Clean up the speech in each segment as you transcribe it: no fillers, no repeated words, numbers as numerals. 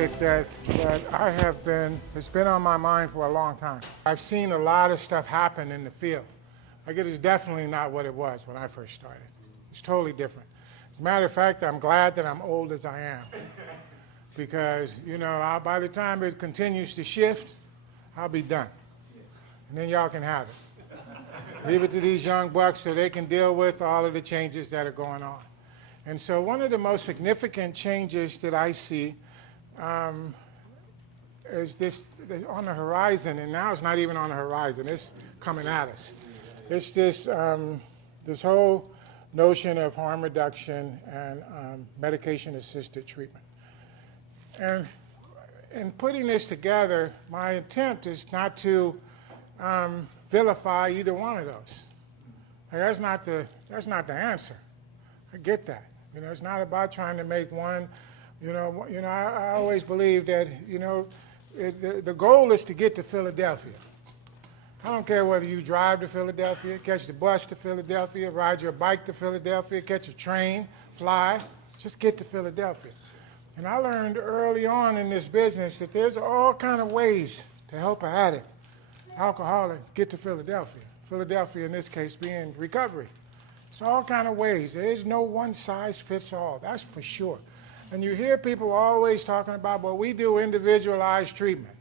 topic that it's been on my mind for a long time. I've seen a lot of stuff happen in the field. Like, it is definitely not what it was when I first started. It's totally different. As a matter of fact, I'm glad that I'm old as I am. Because, by the time it continues to shift, I'll be done. And then y'all can have it. Leave it to these young bucks so they can deal with all of the changes that are going on. And so one of the most significant changes that I see is this on the horizon, and now it's not even on the horizon, it's coming at us. It's this whole notion of harm reduction and medication-assisted treatment. And in putting this together, my attempt is not to vilify either one of those. Like, that's not the answer. I get that. It's not about trying to make one. I always believe that the goal is to get to Philadelphia. I don't care whether you drive to Philadelphia, catch the bus to Philadelphia, ride your bike to Philadelphia, catch a train, fly. Just get to Philadelphia. And I learned early on in this business that there's all kind of ways to help an addict, alcoholic, get to Philadelphia. Philadelphia, in this case, being recovery. It's all kind of ways. There is no one size fits all, that's for sure. And you hear people always talking about, well, we do individualized treatment.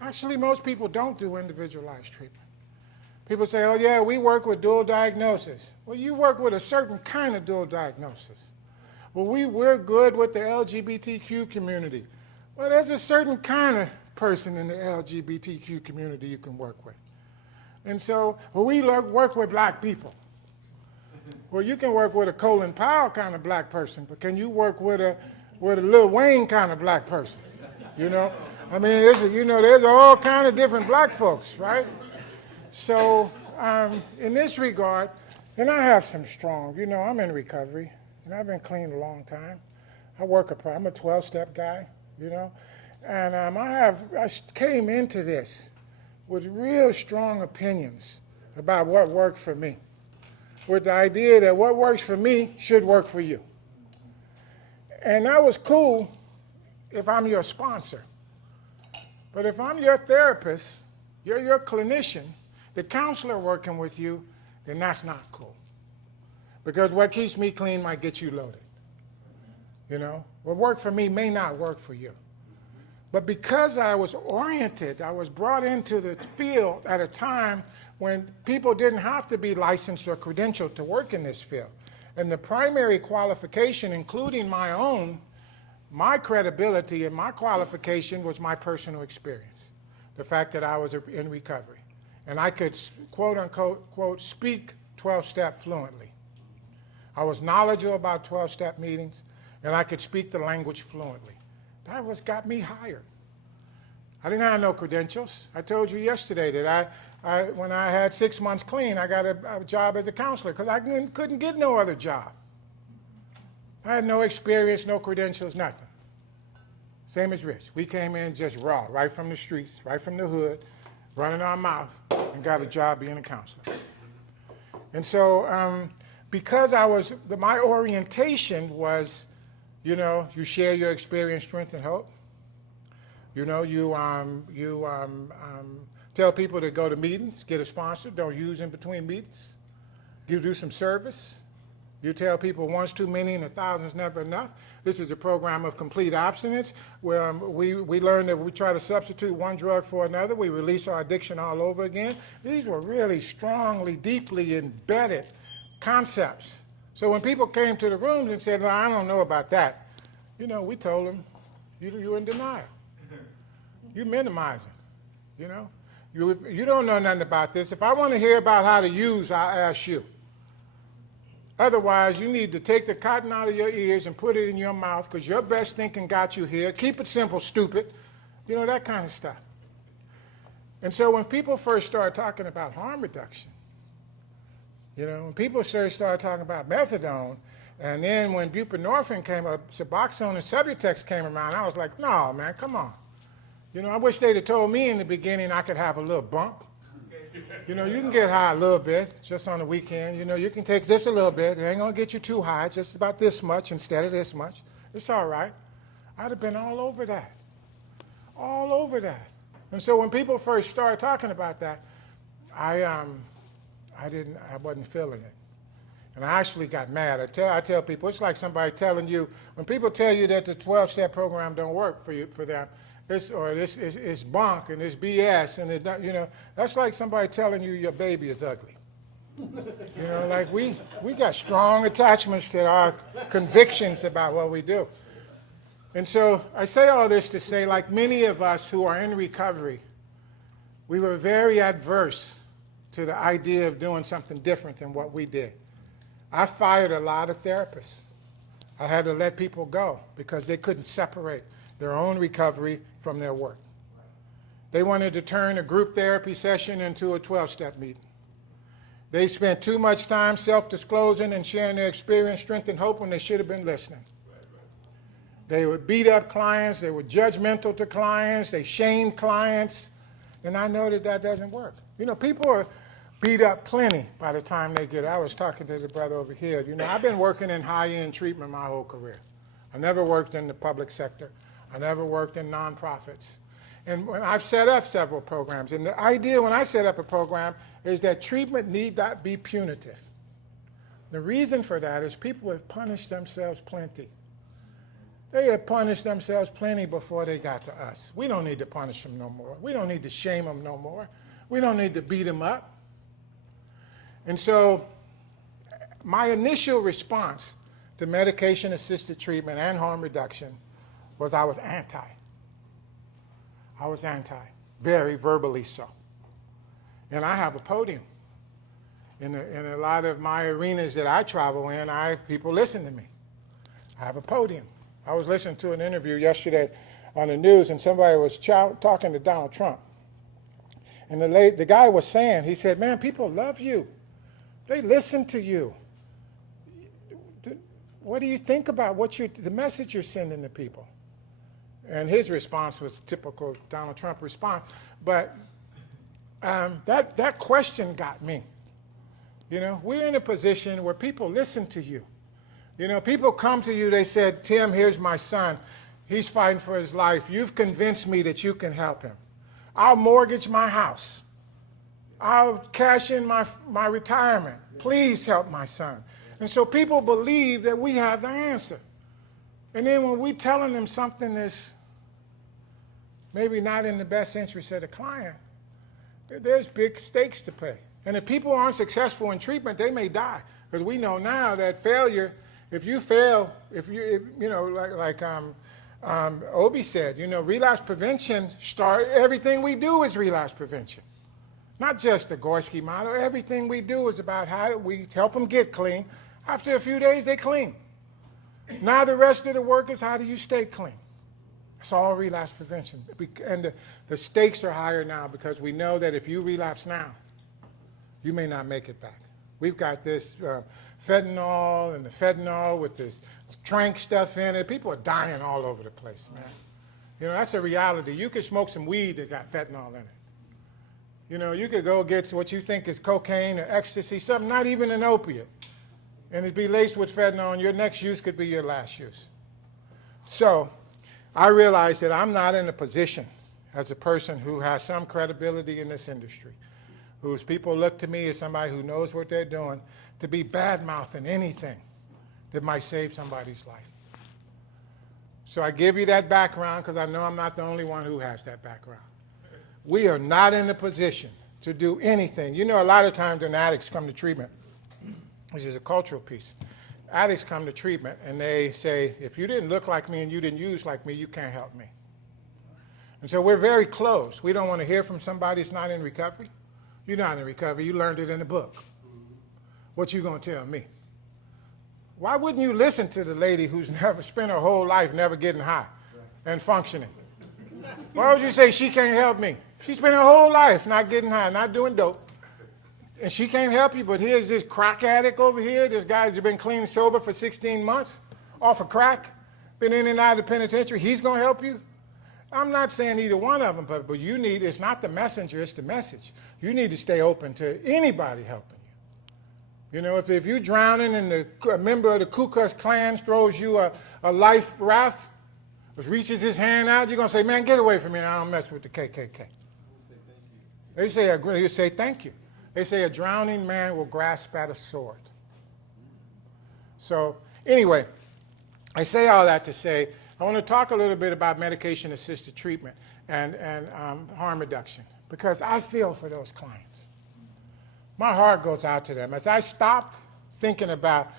Actually, most people don't do individualized treatment. People say, oh yeah, we work with dual diagnosis. Well, you work with a certain kind of dual diagnosis. Well, we're good with the LGBTQ community. Well, there's a certain kind of person in the LGBTQ community you can work with. And so, well, we work with black people. Well, you can work with a Colin Powell kind of black person, but can you work with a Lil Wayne kind of black person? I mean, there's all kind of different black folks, right? So in this regard, and I have some strong, I'm in recovery, and I've been clean a long time. I'm a 12-step guy, and I came into this with real strong opinions about what worked for me, with the idea that what works for me should work for you. And that was cool if I'm your sponsor. But if I'm your therapist, you're your clinician, the counselor working with you, then that's not cool. Because what keeps me clean might get you loaded. What worked for me may not work for you. But because I was oriented, I was brought into the field at a time when people didn't have to be licensed or credentialed to work in this field. And the primary qualification, including my own, my credibility and my qualification was my personal experience. The fact that I was in recovery. And I could, quote unquote, quote, speak 12-step fluently. I was knowledgeable about 12-step meetings, and I could speak the language fluently. That got me hired. I didn't have no credentials. I told you yesterday that when I had 6 months clean, I got a job as a counselor because I couldn't get no other job. I had no experience, no credentials, nothing. Same as Rich. We came in just raw, right from the streets, right from the hood, running our mouth, and got a job being a counselor. And so because my orientation was, you share your experience, strength, and hope. You tell people to go to meetings, get a sponsor, don't use in between meetings. You do some service. You tell people once too many and 1,000 is never enough. This is a program of complete abstinence where we learn that we try to substitute one drug for another. We release our addiction all over again. These were really strongly, deeply embedded concepts. So when people came to the rooms and said, well, I don't know about that, we told them, you're in denial. You're minimizing, You don't know nothing about this. If I want to hear about how to use, I'll ask you. Otherwise, you need to take the cotton out of your ears and put it in your mouth because your best thinking got you here. Keep it simple, stupid. That kind of stuff. And so when people first started talking about harm reduction, when people first started talking about methadone, and then when buprenorphine came up, Suboxone and Subutex came around, I was like, no, man, come on. I wish they'd have told me in the beginning I could have a little bump. You can get high a little bit, just on the weekend. You can take just a little bit. It ain't going to get you too high, just about this much instead of this much. It's all right. I'd have been all over that. All over that. And so when people first started talking about that, I wasn't feeling it. And I actually got mad. I tell people, it's like somebody telling you, when people tell you that the 12-step program don't work for them, it's bunk and it's BS, and that's like somebody telling you your baby is ugly. Like we got strong attachments to our convictions about what we do. And so I say all this to say, like many of us who are in recovery, we were very adverse to the idea of doing something different than what we did. I fired a lot of therapists. I had to let people go because they couldn't separate their own recovery from their work. They wanted to turn a group therapy session into a 12-step meeting. They spent too much time self-disclosing and sharing their experience, strength, and hope when they should have been listening. They would beat up clients. They were judgmental to clients. They shamed clients. And I know that doesn't work. People are beat up plenty by the time they get out. I was talking to the brother over here. I've been working in high-end treatment my whole career. I never worked in the public sector. I never worked in nonprofits. And I've set up several programs. And the idea when I set up a program is that treatment need not be punitive. The reason for that is people have punished themselves plenty. They had punished themselves plenty before they got to us. We don't need to punish them no more. We don't need to shame them no more. We don't need to beat them up. And so my initial response to medication-assisted treatment and harm reduction was I was anti. I was anti, very verbally so. And I have a podium. In a lot of my arenas that I travel in, people listen to me. I have a podium. I was listening to an interview yesterday on the news, and somebody was talking to Donald Trump. And the guy was saying, he said, man, people love you. They listen to you. What do you think about the message you're sending to people? And his response was typical Donald Trump response. But that question got me. We're in a position where people listen to you. People come to you, they said, Tim, here's my son. He's fighting for his life. You've convinced me that you can help him. I'll mortgage my house. I'll cash in my retirement. Please help my son. And so people believe that we have the answer. And then when we're telling them something that's maybe not in the best interest of the client, there's big stakes to pay. And if people aren't successful in treatment, they may die. Because we know now that failure, if you fail, like Obi said, relapse prevention everything we do is relapse prevention. Not just the Gorski model. Everything we do is about how we help them get clean. After a few days, they clean. Now the rest of the work is how do you stay clean? It's all relapse prevention. And the stakes are higher now because we know that if you relapse now, you may not make it back. We've got this fentanyl and the fentanyl with this trank stuff in it. People are dying all over the place, man. That's a reality. You could smoke some weed that got fentanyl in it. You could go get what you think is cocaine or ecstasy, something not even an opiate, and it'd be laced with fentanyl, and your next use could be your last use. So I realized that I'm not in a position as a person who has some credibility in this industry, whose people look to me as somebody who knows what they're doing, to be bad-mouthing anything that might save somebody's life. So I give you that background because I know I'm not the only one who has that background. We are not in a position to do anything. A lot of times when addicts come to treatment, which is a cultural piece, addicts come to treatment and they say, if you didn't look like me and you didn't use like me, you can't help me. And so we're very close. We don't want to hear from somebody who's not in recovery. You're not in recovery. You learned it in a book. What you going to tell me? Why wouldn't you listen to the lady who's never spent her whole life never getting high and functioning? Why would you say she can't help me? She spent her whole life not getting high, not doing dope. And she can't help you, but here's this crack addict over here, this guy who's been clean and sober for 16 months, off of crack, been in and out of the penitentiary. He's going to help you? I'm not saying either one of them, but it's not the messenger, it's the message. You need to stay open to anybody helping you. If you're drowning and a member of the Ku Klux Klan throws you a life raft, reaches his hand out, you're going to say, man, get away from me. I don't mess with the KKK. They say thank you. They say a drowning man will grasp at a sword. So anyway, I say all that to say, I want to talk a little bit about medication-assisted treatment and harm reduction, because I feel for those clients. My heart goes out to them. As I stopped thinking about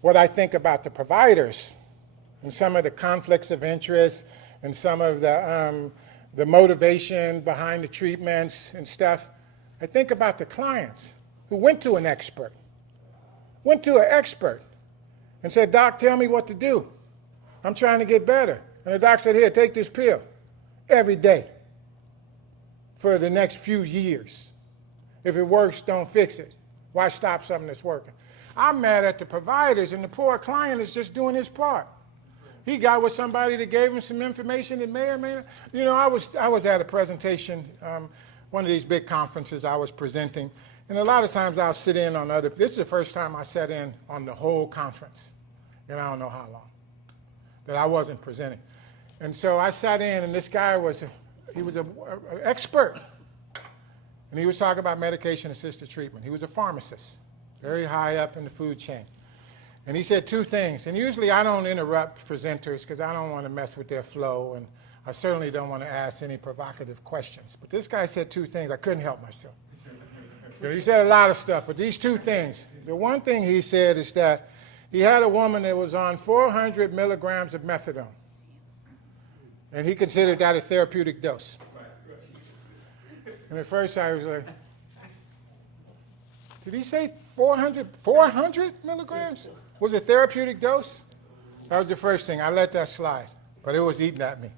what I think about the providers and some of the conflicts of interest and some of the motivation behind the treatments and stuff, I think about the clients who went to an expert and said, Doc, tell me what to do. I'm trying to get better. And the doc said, here, take this pill every day for the next few years. If it works, don't fix it. Why stop something that's working? I'm mad at the providers, and the poor client is just doing his part. He got with somebody that gave him some information that may or may not. You know, I was at a presentation, one of these big conferences I was presenting, and a lot of times I'll sit in on this is the first time I sat in on the whole conference, and I don't know how long, that I wasn't presenting. And so I sat in, and this guy was an expert, and he was talking about medication-assisted treatment. He was a pharmacist, very high up in the food chain. And he said two things, and usually I don't interrupt presenters because I don't want to mess with their flow, and I certainly don't want to ask any provocative questions. But this guy said two things. I couldn't help myself. He said a lot of stuff, but these two things. The one thing he said is that he had a woman that was on 400 milligrams of methadone, and he considered that a therapeutic dose. And at first I was like, did he say 400 milligrams? Was it therapeutic dose? That was the first thing. I let that slide, but it was eating at me.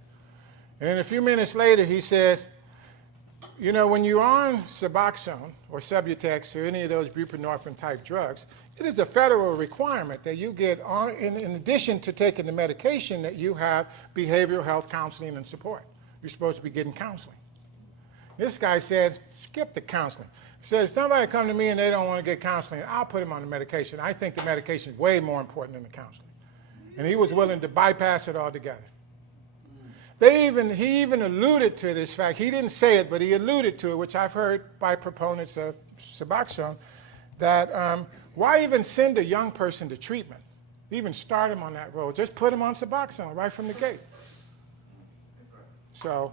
And then a few minutes later, he said, you know, when you're on Suboxone or Subutex or any of those buprenorphine-type drugs, it is a federal requirement that you get, in addition to taking the medication, that you have behavioral health counseling and support. You're supposed to be getting counseling. This guy said, skip the counseling. He said, if somebody come to me and they don't want to get counseling, I'll put them on the medication. I think the medication is way more important than the counseling. And he was willing to bypass it altogether. He even alluded to this fact. He didn't say it, but he alluded to it, which I've heard by proponents of Suboxone, that why even send a young person to treatment? Even start him on that road. Just put him on Suboxone right from the gate. So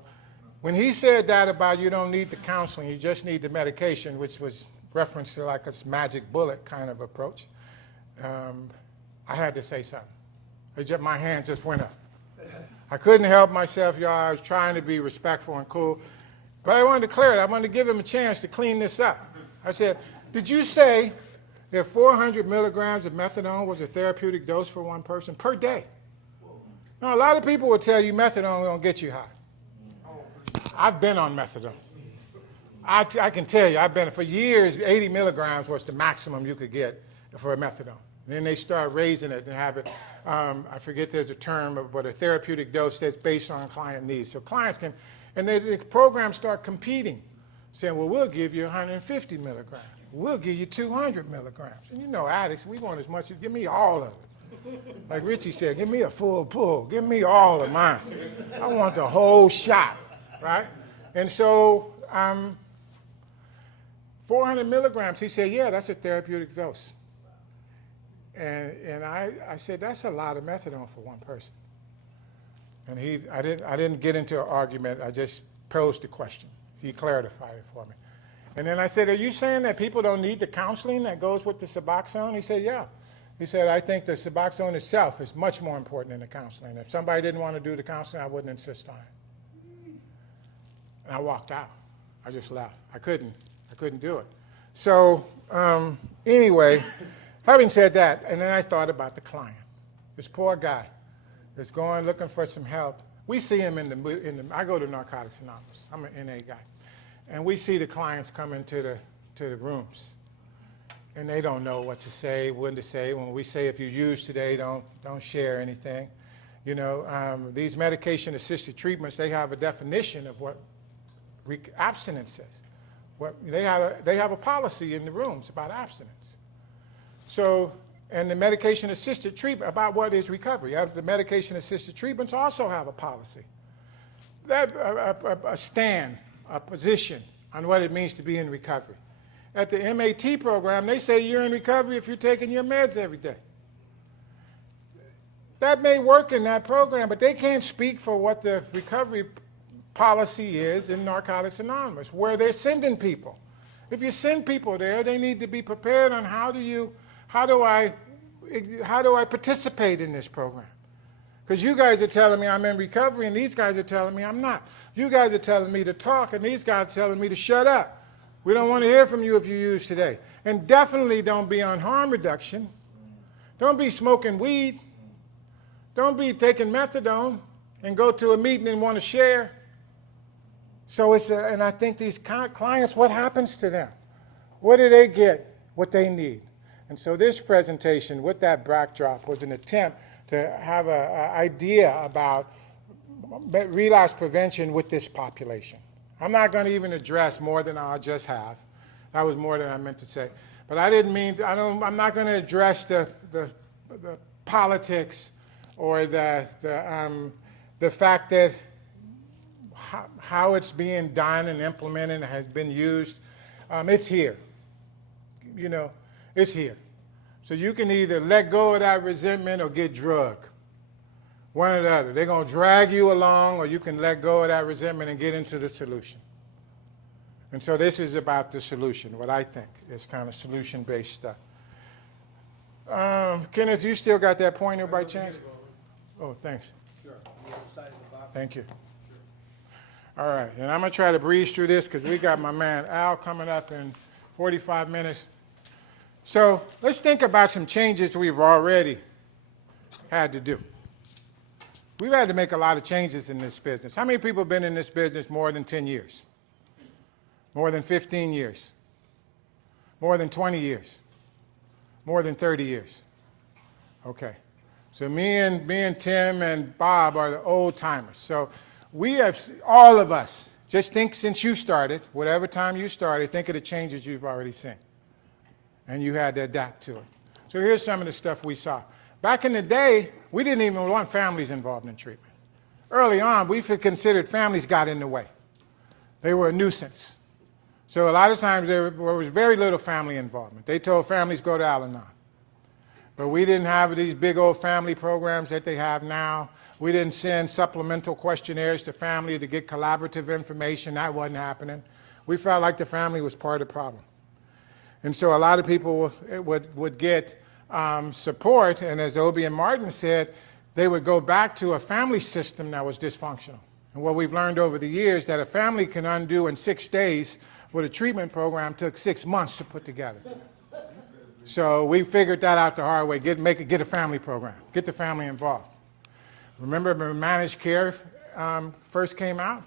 when he said that about you don't need the counseling, you just need the medication, which was reference to like a magic bullet kind of approach, I had to say something. My hand just went up. I couldn't help myself, y'all. I was trying to be respectful and cool. But I wanted to clear it. I wanted to give him a chance to clean this up. I said, did you say that 400 milligrams of methadone was a therapeutic dose for one person per day? Now, a lot of people will tell you methadone won't get you high. I've been on methadone. I can tell you, I've been, for years, 80 milligrams was the maximum you could get for a methadone. And then they start raising it and have it, I forget there's a term, but a therapeutic dose that's based on client needs. So clients can, and the programs start competing, saying, well, we'll give you 150 milligrams. We'll give you 200 milligrams. And you know, addicts, we want as much as, give me all of it. Like Richie said, give me a full pull. Give me all of mine. I want the whole shot, right? And so 400 milligrams, he said, yeah, that's a therapeutic dose. And I said, that's a lot of methadone for one person. And I didn't get into an argument. I just posed the question. He clarified it for me. And then I said, are you saying that people don't need the counseling that goes with the Suboxone? He said, yeah. He said, I think the Suboxone itself is much more important than the counseling. If somebody didn't want to do the counseling, I wouldn't insist on it. And I walked out. I just left. I couldn't do it. So anyway, having said that, and then I thought about the client. This poor guy that's going looking for some help. We see him in the I go to Narcotics Anonymous. I'm an NA guy. And we see the clients come into the rooms. And they don't know what to say, when to say. When we say if you use today, don't share anything. You know, these medication-assisted treatments, they have a definition of what abstinence is. They have a policy in the rooms about abstinence. So and the medication-assisted treatment about what is recovery. The medication-assisted treatments also have a policy, a stand, a position on what it means to be in recovery. At the MAT program, they say you're in recovery if you're taking your meds every day. That may work in that program, but they can't speak for what the recovery policy is in Narcotics Anonymous, where they're sending people. If you send people there, they need to be prepared on how do I participate in this program? Because you guys are telling me I'm in recovery, and these guys are telling me I'm not. You guys are telling me to talk, and these guys are telling me to shut up. We don't want to hear from you if you use today. And definitely don't be on harm reduction. Don't be smoking weed. Don't be taking methadone and go to a meeting and want to share. So and I think these clients, what happens to them? What do they get? What they need. And so this presentation with that backdrop was an attempt to have an idea about relapse prevention with this population. I'm not going to even address more than I just have. That was more than I meant to say. But I didn't mean, I'm not going to address the politics or the fact that how it's being done and implemented and has been used. It's here. You know, it's here. So you can either let go of that resentment or get drugged. One or the other. They're going to drag you along, or you can let go of that resentment and get into the solution. And so this is about the solution, what I think is kind of solution-based stuff. Kenneth, you still got that pointer by chance? Oh, thanks. Sure. On the other side of the box. Thank you. Sure. All right, and I'm going to try to breeze through this because we got my man Al coming up in 45 minutes. So let's think about some changes we've already had to do. We've had to make a lot of changes in this business. How many people have been in this business more than 10 years? More than 15 years? More than 20 years? More than 30 years? Okay. So me and Tim and Bob are the old timers. So we have, all of us, just think since you started, whatever time you started, think of the changes you've already seen. And you had to adapt to it. So here's some of the stuff we saw. Back in the day, we didn't even want families involved in treatment. Early on, we considered families got in the way. They were a nuisance. So a lot of times there was very little family involvement. They told families go to Al-Anon. But we didn't have these big old family programs that they have now. We didn't send supplemental questionnaires to family to get collaborative information. That wasn't happening. We felt like the family was part of the problem. And so a lot of people would get support, and as Obie and Martin said, they would go back to a family system that was dysfunctional. And what we've learned over the years, that a family can undo in 6 days what a treatment program took 6 months to put together. So we figured that out the hard way, get a family program, get the family involved. Remember when managed care first came out?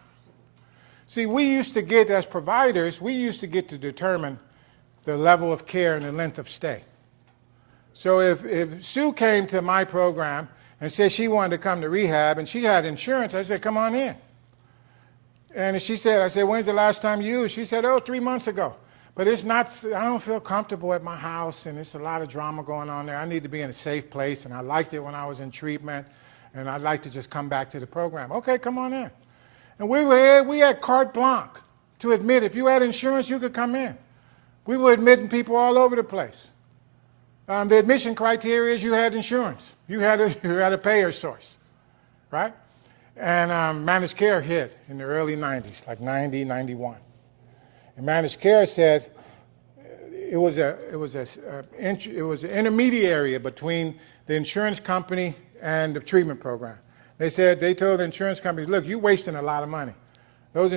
See, we used to get, as providers, we used to get to determine the level of care and the length of stay. So if Sue came to my program and said she wanted to come to rehab and she had insurance, I said, come on in. And she said, I said, when's the last time you used? She said, 3 months ago. But it's not, I don't feel comfortable at my house, and it's a lot of drama going on there. I need to be in a safe place, and I liked it when I was in treatment, and I'd like to just come back to the program. Okay, come on in. And we had carte blanche to admit if you had insurance, you could come in. We were admitting people all over the place. The admission criteria is you had insurance. You had a payer source, right? And managed care hit in the early 90s, like 90, 91. And managed care said it was an intermediary between the insurance company and the treatment program. They told the insurance companies, look, you're wasting a lot of money. Those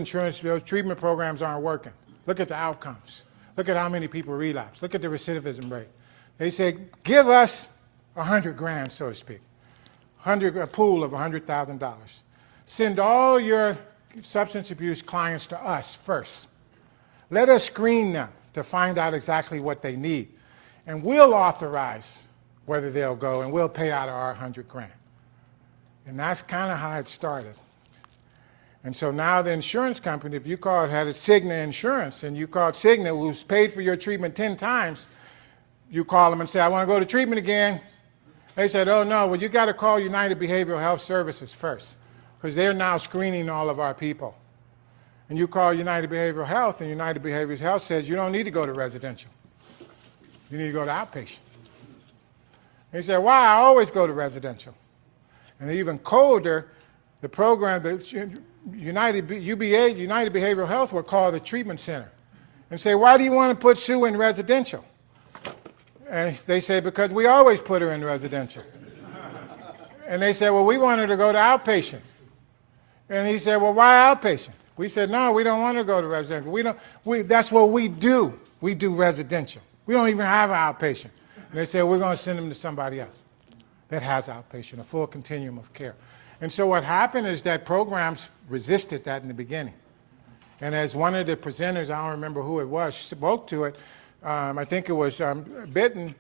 treatment programs aren't working. Look at the outcomes. Look at how many people relapse. Look at the recidivism rate. They said, give us $100,000, so to speak, a pool of $100,000. Send all your substance abuse clients to us first. Let us screen them to find out exactly what they need. And we'll authorize whether they'll go, and we'll pay out our $100,000. And that's kind of how it started. And so now the insurance company, if you had a Cigna insurance, and you called Cigna, who's paid for your treatment 10 times, you call them and say, I want to go to treatment again. They said, oh no, well you got to call United Behavioral Health Services first, because they're now screening all of our people. And you call United Behavioral Health, and United Behavioral Health says you don't need to go to residential. You need to go to outpatient. They said, why? I always go to residential. And even colder, the program, the United Behavioral Health will call the treatment center and say, why do you want to put Sue in residential? And they say, because we always put her in residential. And they said, well, we want her to go to outpatient. And he said, well, why outpatient? We said, no, we don't want her to go to residential. That's what we do. We do residential. We don't even have an outpatient. And they said, we're going to send them to somebody else that has outpatient, a full continuum of care. And so what happened is that programs resisted that in the beginning. And as one of the presenters, I don't remember who it was, spoke to it, I think it was Bitten,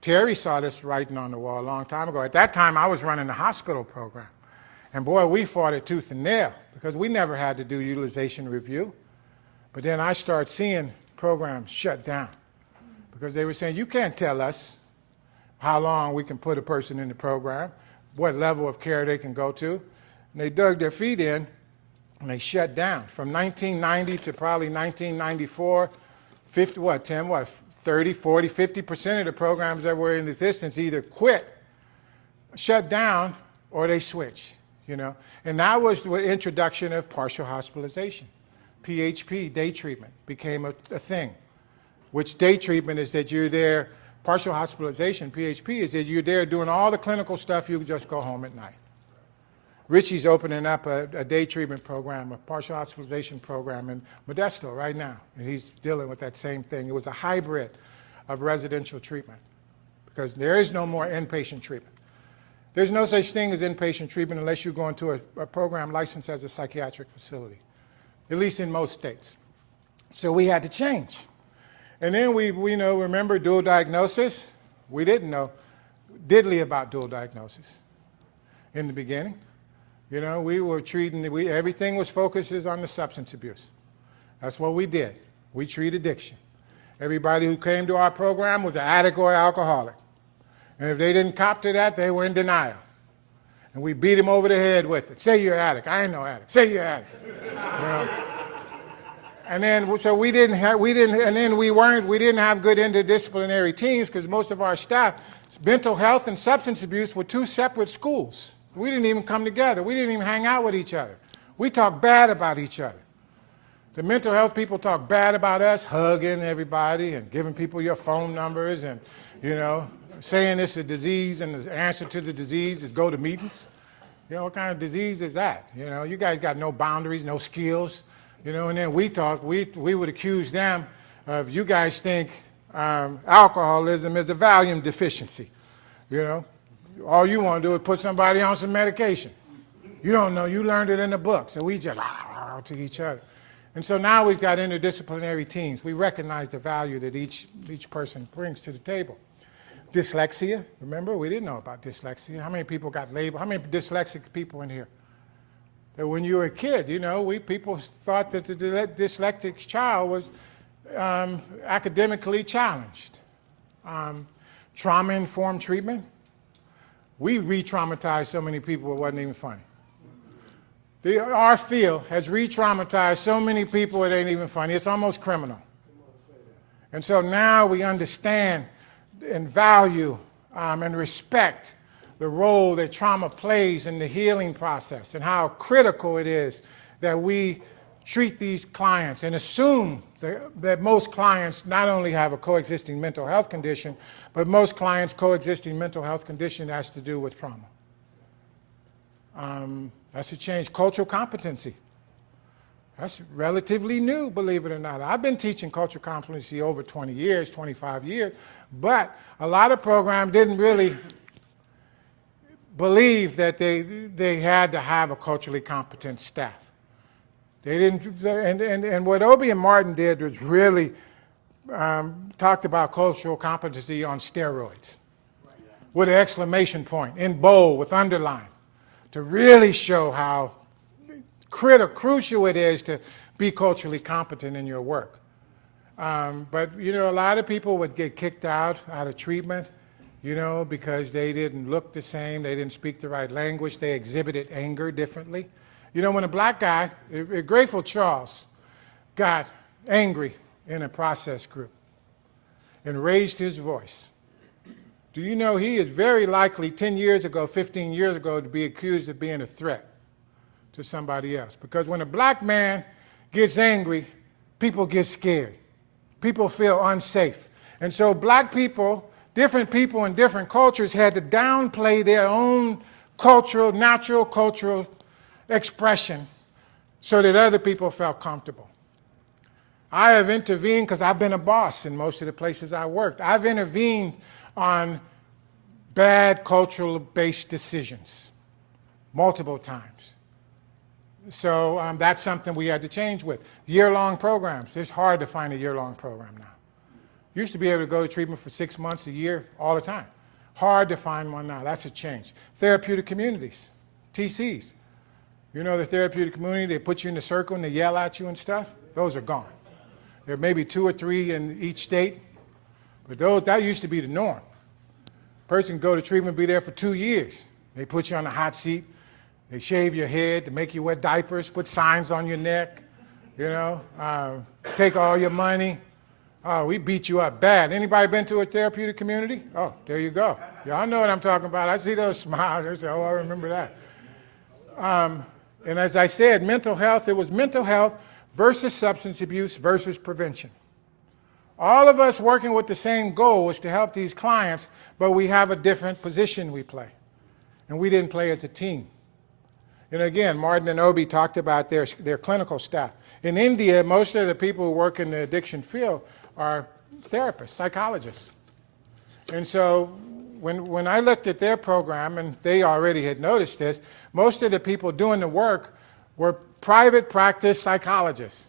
Terry saw this writing on the wall a long time ago. At that time, I was running the hospital program. And boy, we fought it tooth and nail because we never had to do utilization review. But then I started seeing programs shut down because they were saying, you can't tell us how long we can put a person in the program, what level of care they can go to. And they dug their feet in and they shut down. From 1990 to probably 1994, 30, 40, 50% of the programs that were in existence either quit, shut down, or they switched, you know. And that was the introduction of partial hospitalization. PHP, day treatment, became a thing, which day treatment is that you're there, partial hospitalization, PHP, is that you're there doing all the clinical stuff, you just go home at night. Richie's opening up a day treatment program, a partial hospitalization program in Modesto right now, and he's dealing with that same thing. It was a hybrid of residential treatment because there is no more inpatient treatment. There's no such thing as inpatient treatment unless you go into a program licensed as a psychiatric facility, at least in most states. So we had to change. And then we remember dual diagnosis. We didn't know diddly about dual diagnosis in the beginning. You know, we were treating, everything was focused on the substance abuse. That's what we did. We treat addiction. Everybody who came to our program was an addict or alcoholic. And if they didn't cop to that, they were in denial. And we beat them over the head with it. Say you're an addict. I ain't no addict. Say you're an addict. You know? And then, so we didn't have good interdisciplinary teams because most of our staff, mental health and substance abuse were two separate schools. We didn't even come together. We didn't even hang out with each other. We talked bad about each other. The mental health people talk bad about us, hugging everybody and giving people your phone numbers and, you know, saying it's a disease and the answer to the disease is go to meetings. You know, what kind of disease is that? You know, you guys got no boundaries, no skills. You know, and then we would accuse them of, you guys think alcoholism is a Valium deficiency. You know, all you want to do is put somebody on some medication. You don't know, you learned it in the book. So we just to each other. And so now we've got interdisciplinary teams. We recognize the value that each person brings to the table. Dyslexia, remember, we didn't know about dyslexia. How many people got labeled? How many dyslexic people in here? That when you were a kid, you know, people thought that the dyslexic child was academically challenged. Trauma-informed treatment. We re-traumatized so many people it wasn't even funny. Our field has re-traumatized so many people it ain't even funny. It's almost criminal. And so now we understand and value and respect the role that trauma plays in the healing process and how critical it is that we treat these clients and assume that most clients not only have a coexisting mental health condition, but most clients' coexisting mental health condition has to do with trauma. That's a change. Cultural competency. That's relatively new, believe it or not. I've been teaching cultural competency over 20 years, 25 years, but a lot of programs didn't really believe that they had to have a culturally competent staff. They didn't, and what Obie and Martin did was really talked about cultural competency on steroids, with an exclamation point, in bold, with underline, to really show how crucial it is to be culturally competent in your work. But, you know, a lot of people would get kicked out of treatment, you know, because they didn't look the same, they didn't speak the right language, they exhibited anger differently. You know, when a black guy, Grateful Charles, got angry in a process group and raised his voice, do you know he is very likely 10 years ago, 15 years ago, to be accused of being a threat to somebody else? Because when a black man gets angry, people get scared. People feel unsafe. And so black people, different people in different cultures had to downplay their own cultural, natural cultural expression so that other people felt comfortable. I have intervened because I've been a boss in most of the places I worked. I've intervened on bad cultural-based decisions multiple times. So that's something we had to change with. Year-long programs. It's hard to find a year-long program now. Used to be able to go to treatment for 6 months, a year, all the time. Hard to find one now. That's a change. Therapeutic communities, TCs. You know the therapeutic community, they put you in the circle and they yell at you and stuff? Those are gone. There may be 2 or 3 in each state, but that used to be the norm. Person can go to treatment, be there for 2 years. They put you on a hot seat. They shave your head to make you wear diapers, put signs on your neck, you know, take all your money. Oh, we beat you up bad. Anybody been to a therapeutic community? Oh, there you go. Y'all know what I'm talking about. I see those smiles. They say, oh, I remember that. And as I said, mental health, it was mental health versus substance abuse versus prevention. All of us working with the same goal was to help these clients, but we have a different position we play. And we didn't play as a team. And again, Martin and Obi talked about their clinical staff. In India, most of the people who work in the addiction field are therapists, psychologists. And so when I looked at their program, and they already had noticed this, most of the people doing the work were private practice psychologists.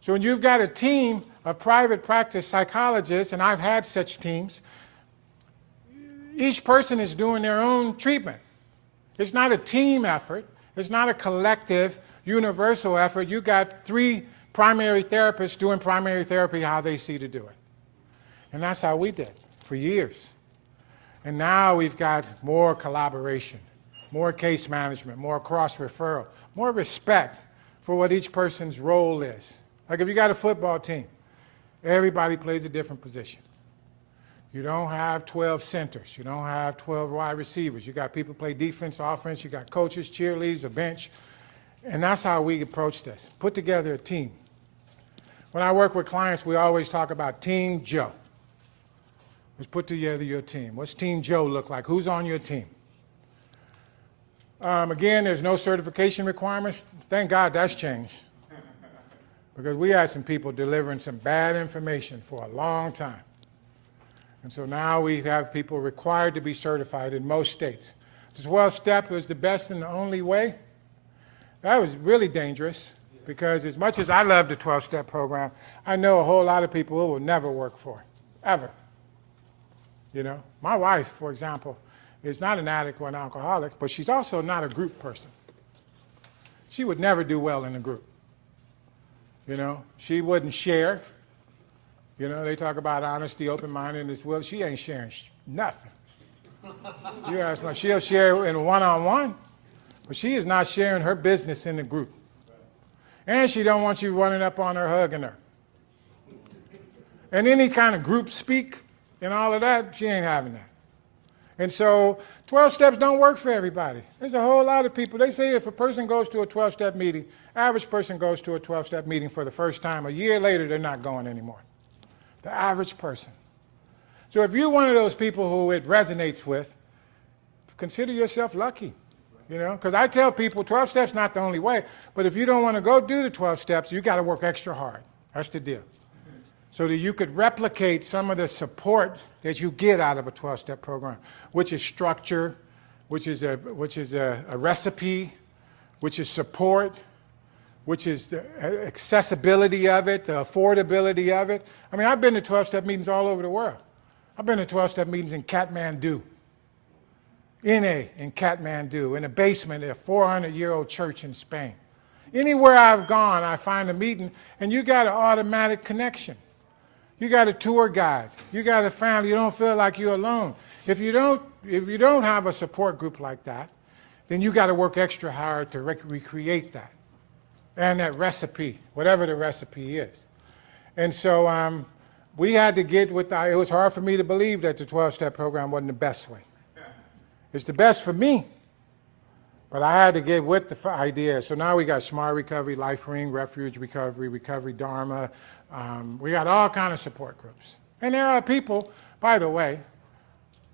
So when you've got a team of private practice psychologists, and I've had such teams, each person is doing their own treatment. It's not a team effort. It's not a collective, universal effort. You got 3 primary therapists doing primary therapy how they see to do it. And that's how we did for years. And now we've got more collaboration, more case management, more cross-referral, more respect for what each person's role is. Like if you got a football team, everybody plays a different position. You don't have 12 centers. You don't have 12 wide receivers. You got people play defense, offense. You got coaches, cheerleaders, a bench. And that's how we approach this. Put together a team. When I work with clients, we always talk about Team Joe. Let's put together your team. What's Team Joe look like? Who's on your team? Again, there's no certification requirements. Thank God that's changed. Because we had some people delivering some bad information for a long time. And so now we have people required to be certified in most states. The 12-step was the best and the only way. That was really dangerous because as much as I love the 12-step program, I know a whole lot of people it will never work for, ever. You know, my wife, for example, is not an addict or an alcoholic, but she's also not a group person. She would never do well in a group. You know, she wouldn't share. You know, they talk about honesty, open-mindedness. Well, she ain't sharing nothing. You ask her, she'll share in a one-on-one, but she is not sharing her business in the group. And she don't want you running up on her, hugging her. And any kind of group speak and all of that, she ain't having that. And so 12 steps don't work for everybody. There's a whole lot of people. They say if a person goes to a 12-step meeting, average person goes to a 12-step meeting for the first time. A year later, they're not going anymore. The average person. So if you're one of those people who it resonates with, consider yourself lucky, you know, because I tell people 12 steps not the only way, but if you don't want to go do the 12 steps, you got to work extra hard. That's the deal. So that you could replicate some of the support that you get out of a 12-step program, which is structure, which is a recipe, which is support, which is the accessibility of it, the affordability of it. I mean, I've been to 12-step meetings all over the world. I've been to 12-step meetings in Kathmandu, in Kathmandu, in a basement of a 400-year-old church in Spain. Anywhere I've gone, I find a meeting, and you got an automatic connection. You got a tour guide. You got a family. You don't feel like you're alone. If you don't have a support group like that, then you got to work extra hard to recreate that and that recipe, whatever the recipe is. And so we had to get with it was hard for me to believe that the 12-step program wasn't the best way. It's the best for me, but I had to get with the idea. So now we got Smart Recovery, Life Ring, Refuge Recovery, Recovery Dharma. We got all kind of support groups. And there are people, by the way,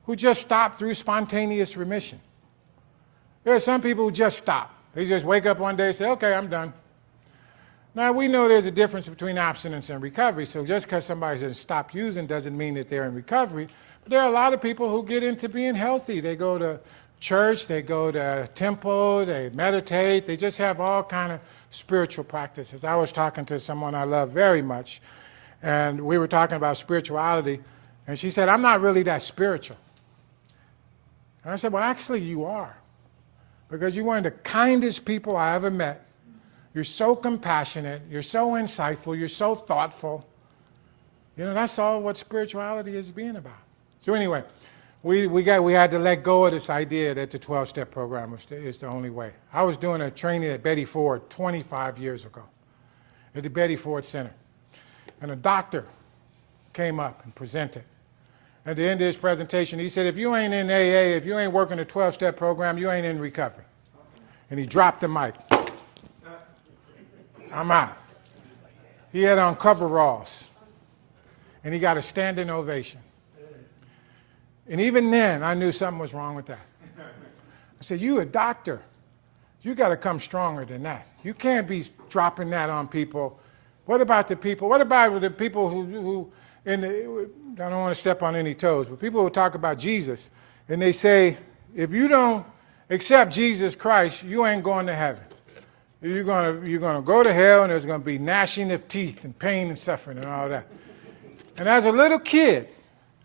who just stop through spontaneous remission. There are some people who just stop. They just wake up one day and say, okay, I'm done. Now, we know there's a difference between abstinence and recovery, so just because somebody has stopped using doesn't mean that they're in recovery. But there are a lot of people who get into being healthy. They go to church, they go to temple, they meditate, they just have all kind of spiritual practices. I was talking to someone I love very much, and we were talking about spirituality, and she said, I'm not really that spiritual. And I said, well, actually, you are, because you're one of the kindest people I ever met. You're so compassionate, you're so insightful, you're so thoughtful. You know, that's all what spirituality is being about. So anyway, we had to let go of this idea that the 12-step program is the only way. I was doing a training at Betty Ford 25 years ago at the Betty Ford Center. And a doctor came up and presented. At the end of his presentation, he said, if you ain't in AA, if you ain't working the 12-step program, you ain't in recovery. And he dropped the mic. I'm out. He had on coveralls, and he got a standing ovation. And even then, I knew something was wrong with that. I said, you a doctor. You got to come stronger than that. You can't be dropping that on people. What about the people? What about the people who I don't want to step on any toes, but people who talk about Jesus, and they say, if you don't accept Jesus Christ, you ain't going to heaven. You're gonna go to hell, and there's going to be gnashing of teeth and pain and suffering and all that. And as a little kid,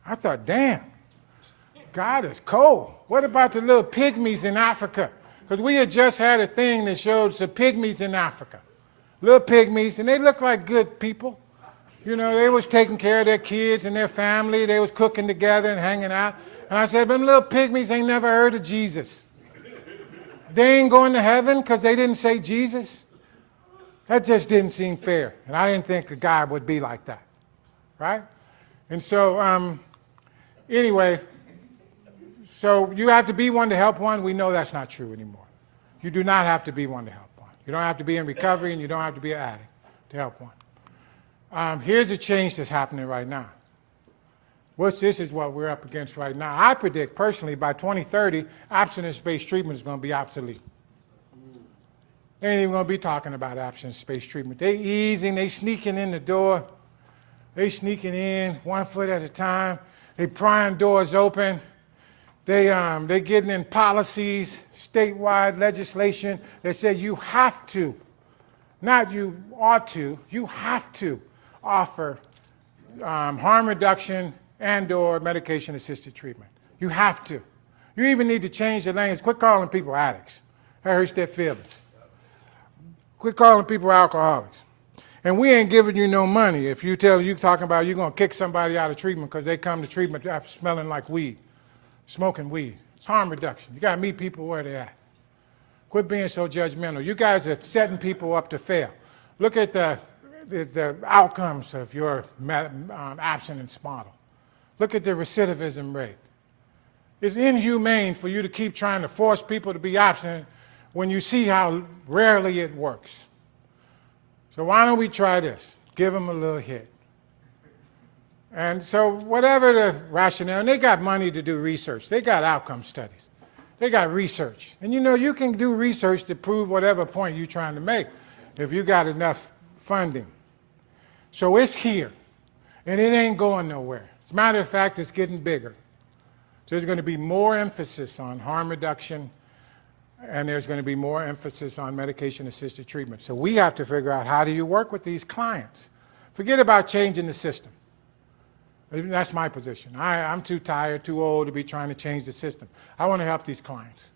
I thought, damn, God is cold. What about the little pygmies in Africa? Because we had just had a thing that showed some pygmies in Africa. Little pygmies, and they looked like good people. You know, they was taking care of their kids and their family. They was cooking together and hanging out. And I said, them little pygmies ain't never heard of Jesus. They ain't going to heaven because they didn't say Jesus. That just didn't seem fair. And I didn't think a guy would be like that, right? And so anyway, so you have to be one to help one. We know that's not true anymore. You do not have to be one to help one. You don't have to be in recovery, and you don't have to be an addict to help one. Here's a change that's happening right now. This is what we're up against right now. I predict, personally, by 2030, abstinence-based treatment is going to be obsolete. They ain't even going to be talking about abstinence-based treatment. They easing, they sneaking in the door. They sneaking in 1 foot at a time. They prying doors open. They getting in policies, statewide legislation that say you have to, not you ought to, you have to offer harm reduction and or medication-assisted treatment. You have to. You even need to change the language. Quit calling people addicts. That hurts their feelings. Quit calling people alcoholics. And we ain't giving you no money if you talking about you're going to kick somebody out of treatment because they come to treatment after smelling like weed, smoking weed. It's harm reduction. You got to meet people where they're at. Quit being so judgmental. You guys are setting people up to fail. Look at the outcomes of your abstinence model. Look at the recidivism rate. It's inhumane for you to keep trying to force people to be abstinent when you see how rarely it works. So why don't we try this? Give them a little hit. And so whatever the rationale, and they got money to do research. They got outcome studies. They got research. And you know, you can do research to prove whatever point you're trying to make if you got enough funding. So it's here, and it ain't going nowhere. As a matter of fact, it's getting bigger. So there's going to be more emphasis on harm reduction, and there's going to be more emphasis on medication-assisted treatment. So we have to figure out, how do you work with these clients? Forget about changing the system. That's my position. I'm too tired, too old to be trying to change the system. I want to help these clients.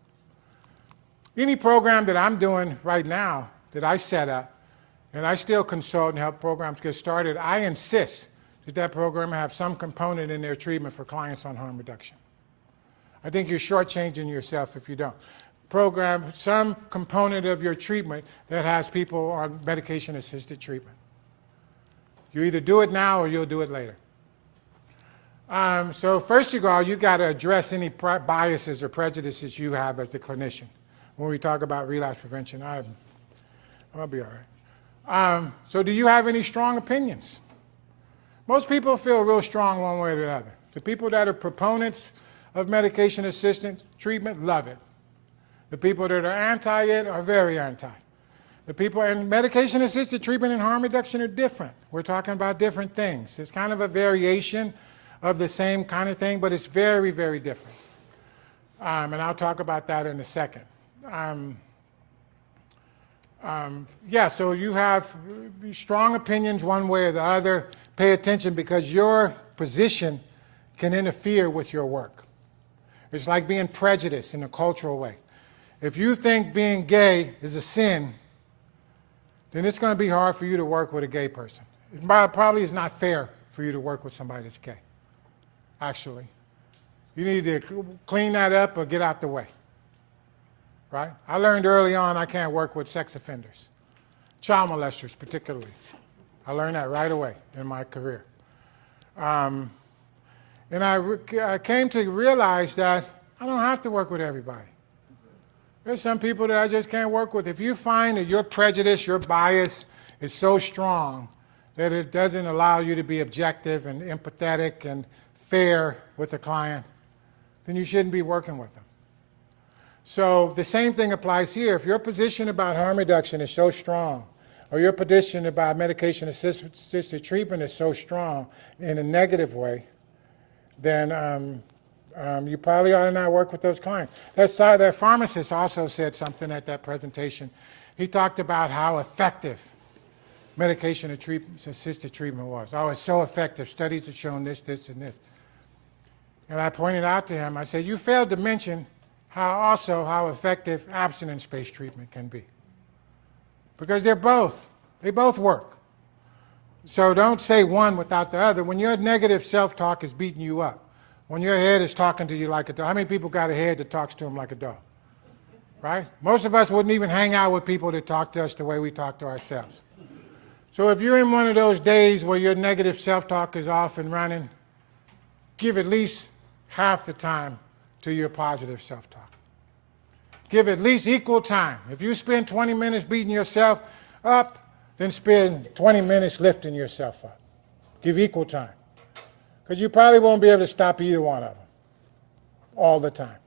Any program that I'm doing right now that I set up, and I still consult and help programs get started, I insist that that program have some component in their treatment for clients on harm reduction. I think you're shortchanging yourself if you don't. Program some component of your treatment that has people on medication-assisted treatment. You either do it now or you'll do it later. So first of all, you got to address any biases or prejudices you have as the clinician. When we talk about relapse prevention, I'll be all right. So do you have any strong opinions? Most people feel real strong one way or the other. The people that are proponents of medication-assisted treatment love it. The people that are anti it are very anti. The people in medication-assisted treatment and harm reduction are different. We're talking about different things. It's kind of a variation of the same kind of thing, but it's very, very different. And I'll talk about that in a second. So you have strong opinions one way or the other. Pay attention because your position can interfere with your work. It's like being prejudiced in a cultural way. If you think being gay is a sin, then it's going to be hard for you to work with a gay person. It probably is not fair for you to work with somebody that's gay, actually. You need to clean that up or get out the way, right? I learned early on I can't work with sex offenders, child molesters particularly. I learned that right away in my career. And I came to realize that I don't have to work with everybody. There's some people that I just can't work with. If you find that your prejudice, your bias is so strong that it doesn't allow you to be objective and empathetic and fair with the client, then you shouldn't be working with them. So the same thing applies here. If your position about harm reduction is so strong, or your position about medication-assisted treatment is so strong in a negative way, then you probably ought to not work with those clients. That pharmacist also said something at that presentation. He talked about how effective medication-assisted treatment was. Oh, it's so effective. Studies have shown this, this, and this. And I pointed out to him, I said, you failed to mention how effective abstinence-based treatment can be. Because they both work. So don't say one without the other. When your negative self-talk is beating you up, when your head is talking to you like a dog, how many people got a head that talks to them like a dog? Right? Most of us wouldn't even hang out with people that talk to us the way we talk to ourselves. So if you're in one of those days where your negative self-talk is off and running, give at least half the time to your positive self-talk. Give at least equal time. If you spend 20 minutes beating yourself up, then spend 20 minutes lifting yourself up. Give equal time. Because you probably won't be able to stop either one of them all the time.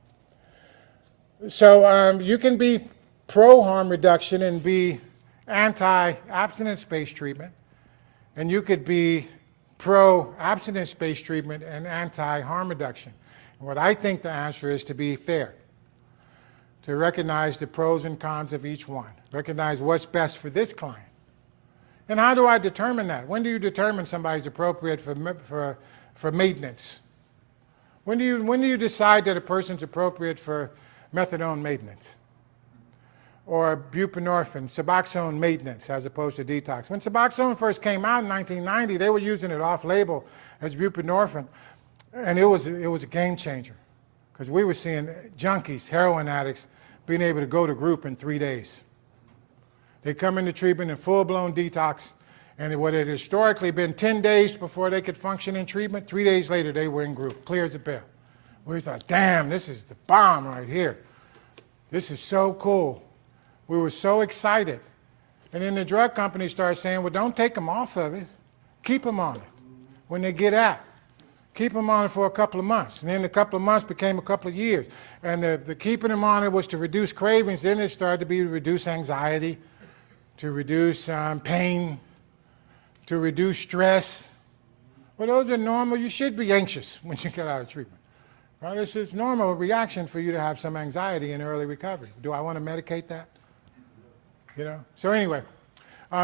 So you can be pro-harm reduction and be anti-abstinence-based treatment, and you could be pro-abstinence-based treatment and anti-harm reduction. And what I think the answer is to be fair, to recognize the pros and cons of each one, recognize what's best for this client. And how do I determine that? When do you determine somebody's appropriate for maintenance? When do you decide that a person's appropriate for methadone maintenance? Or buprenorphine, Suboxone maintenance as opposed to detox. When Suboxone first came out in 1990, they were using it off-label as buprenorphine, and it was a game changer because we were seeing junkies, heroin addicts, being able to go to group in 3 days. They come into treatment in full-blown detox, and what had historically been 10 days before they could function in treatment, 3 days later they were in group, clear as a bell. We thought, damn, this is the bomb right here. This is so cool. We were so excited. And then the drug companies started saying, well, don't take them off of it. Keep them on it when they get out. Keep them on it for a couple of months. And then a couple of months became a couple of years. And the keeping them on it was to reduce cravings. Then it started to be to reduce anxiety, to reduce pain, to reduce stress. Well, those are normal. You should be anxious when you get out of treatment. Right? It's a normal reaction for you to have some anxiety in early recovery. Do I want to medicate that? You know? So anyway,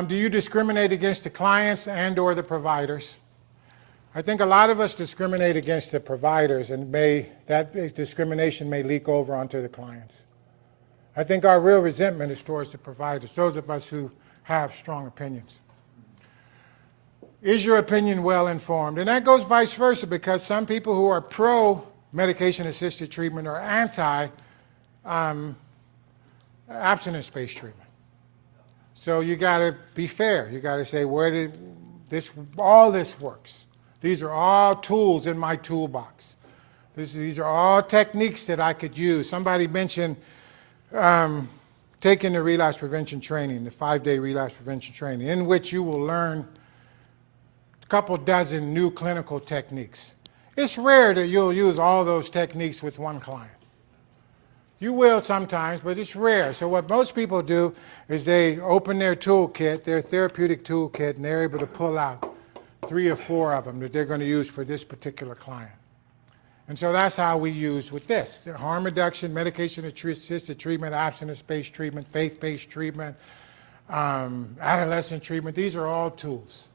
do you discriminate against the clients and or the providers? I think a lot of us discriminate against the providers, and that discrimination may leak over onto the clients. I think our real resentment is towards the providers, those of us who have strong opinions. is your opinion well informed? And that goes vice versa, because some people who are pro medication-assisted treatment are anti abstinence-based treatment. So you got to be fair. You got to say, where did all this works. These are all tools in my toolbox. These are all techniques that I could use. Somebody mentioned taking the relapse prevention training, the 5-day relapse prevention training, in which you will learn a couple dozen new clinical techniques. It's rare that you'll use all those techniques with one client. You will sometimes, but it's rare. So what most people do is they open their toolkit, their therapeutic toolkit, and they're able to pull out 3 or 4 of them that they're going to use for this particular client. And so that's how we use with this. Harm reduction, medication-assisted treatment, abstinence-based treatment, faith-based treatment, adolescent treatment. These are all tools.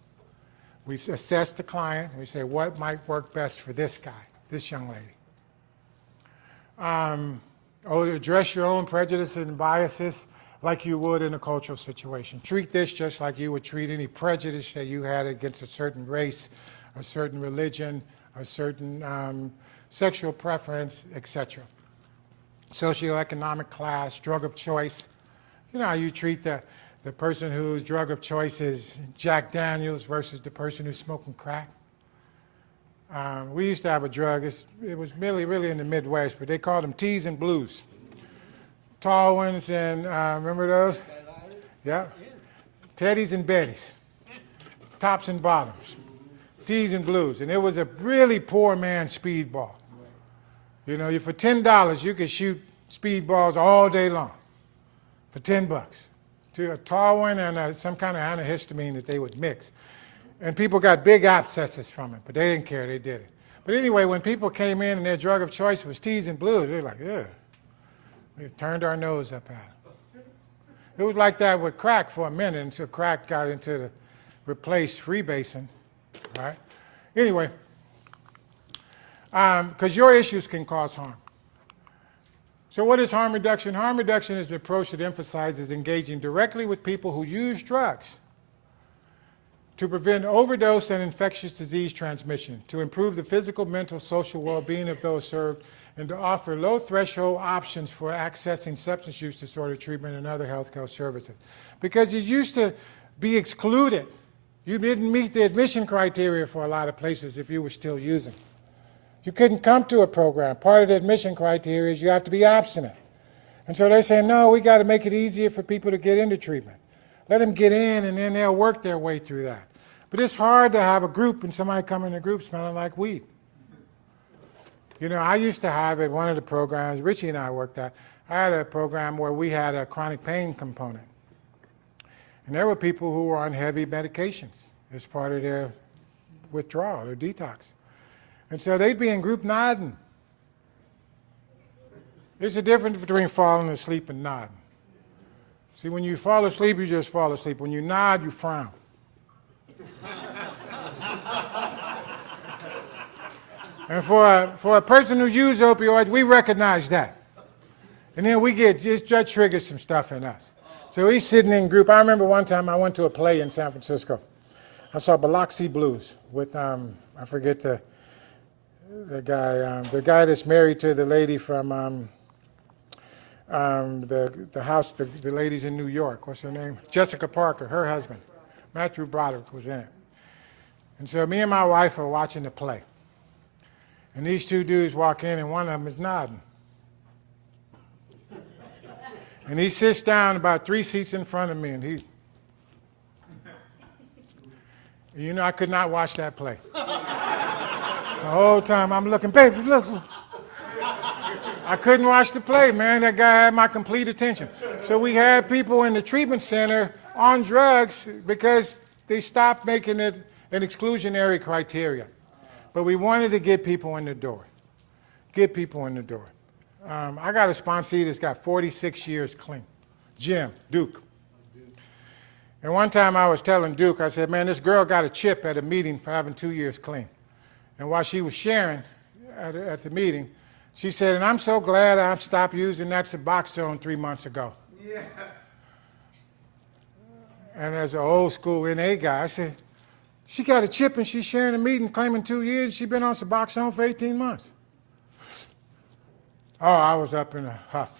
We assess the client, and we say, what might work best for this guy, this young lady? Address your own prejudices and biases like you would in a cultural situation. Treat this just like you would treat any prejudice that you had against a certain race, a certain religion, a certain sexual preference, etc. Socioeconomic class, drug of choice. You know how you treat the person whose drug of choice is Jack Daniels versus the person who's smoking crack. We used to have a drug, it was really in the Midwest, but they called them T's and Blues. Tall ones and, remember those? Yeah. Teddies and Betties. Tops and bottoms. T's and Blues. And it was a really poor man's speedball. You know, for $10, you could shoot speedballs all day long. For $10. To a tall one and some kind of antihistamine that they would mix. And people got big abscesses from it, but they didn't care, they did it. But anyway, when people came in and their drug of choice was T's and Blues, they were like, ugh. We turned our nose up at it. It was like that with crack for a minute until crack got into the replaced freebasing, right? Anyway, because your issues can cause harm. So what is harm reduction? Harm reduction is an approach that emphasizes engaging directly with people who use drugs to prevent overdose and infectious disease transmission, to improve the physical, mental, social well-being of those served, and to offer low-threshold options for accessing substance use disorder treatment and other healthcare services. Because you used to be excluded. You didn't meet the admission criteria for a lot of places if you were still using. You couldn't come to a program. Part of the admission criteria is you have to be abstinent. And so they say, no, we got to make it easier for people to get into treatment. Let them get in, and then they'll work their way through that. But it's hard to have a group and somebody come in a group smelling like weed. You know, I used to have at one of the programs, Richie and I worked at, I had a program where we had a chronic pain component. And there were people who were on heavy medications as part of their withdrawal, their detox. And so they'd be in group nodding. There's a difference between falling asleep and nodding. See, when you fall asleep, you just fall asleep. When you nod, you frown. And for a person who uses opioids, we recognize that. And then that triggers some stuff in us. So he's sitting in group. I remember one time I went to a play in San Francisco. I saw Biloxi Blues with, I forget the guy that's married to the lady from the house, the ladies in New York. What's her name? Jessica Parker, her husband. Matthew Broderick was in it. And so me and my wife are watching the play. And these 2 dudes walk in, and one of them is nodding. And he sits down about 3 seats in front of me, and you know, I could not watch that play. The whole time I'm looking, baby, look. I couldn't watch the play, man. That guy had my complete attention. So we had people in the treatment center on drugs because they stopped making it an exclusionary criteria. But we wanted to get people in the door. Get people in the door. I got a sponsee that's got 46 years clean. Jim, Duke. And one time I was telling Duke, I said, man, this girl got a chip at a meeting for having 2 years clean. And while she was sharing at the meeting, she said, and I'm so glad I've stopped using that Suboxone 3 months ago. Yeah. And as an old school NA guy, I said, She got a chip and she's sharing a meeting claiming 2 years. She's been on Suboxone for 18 months. Oh, I was up in a huff.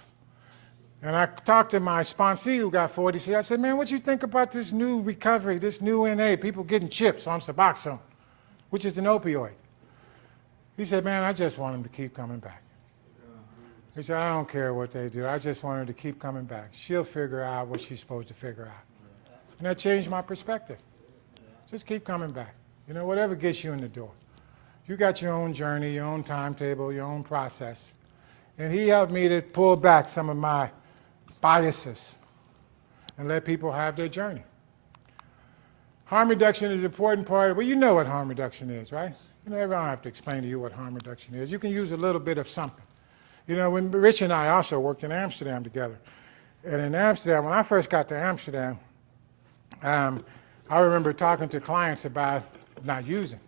And I talked to my sponsee who got 40. I said, man, what you think about this new recovery, this new NA, people getting chips on Suboxone, which is an opioid? He said, man, I just want them to keep coming back. He said, I don't care what they do. I just want her to keep coming back. She'll figure out what she's supposed to figure out. And that changed my perspective. Just keep coming back. You know, whatever gets you in the door. You got your own journey, your own timetable, your own process. And he helped me to pull back some of my biases and let people have their journey. Harm reduction is an important part of, well, you know what harm reduction is, right? You know, I don't have to explain to you what harm reduction is. You can use a little bit of something. You know, when Rich and I also worked in Amsterdam together. And in Amsterdam, when I first got to Amsterdam, I remember talking to clients about not using,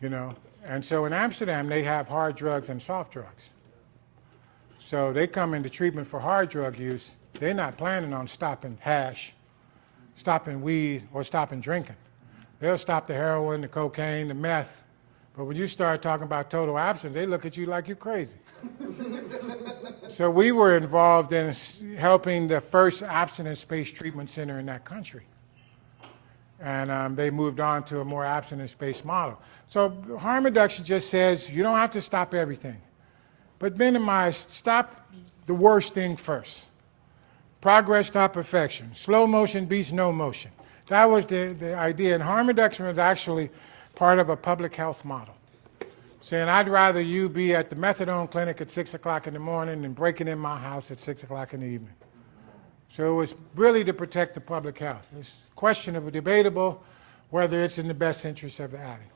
you know. And so in Amsterdam, they have hard drugs and soft drugs. So they come into treatment for hard drug use. They're not planning on stopping hash, stopping weed, or stopping drinking. They'll stop the heroin, the cocaine, the meth. But when you start talking about total abstinence, they look at you like you're crazy. So we were involved in helping the first abstinence-based treatment center in that country. And they moved on to a more abstinence-based model. So harm reduction just says you don't have to stop everything, but minimize, stop the worst thing first. Progress, not perfection. Slow motion beats no motion. That was the idea. And harm reduction was actually part of a public health model, saying I'd rather you be at the methadone clinic at 6 o'clock in the morning than breaking in my house at 6 o'clock in the evening. So it was really to protect the public health. It's questionable, debatable, whether it's in the best interest of the addict.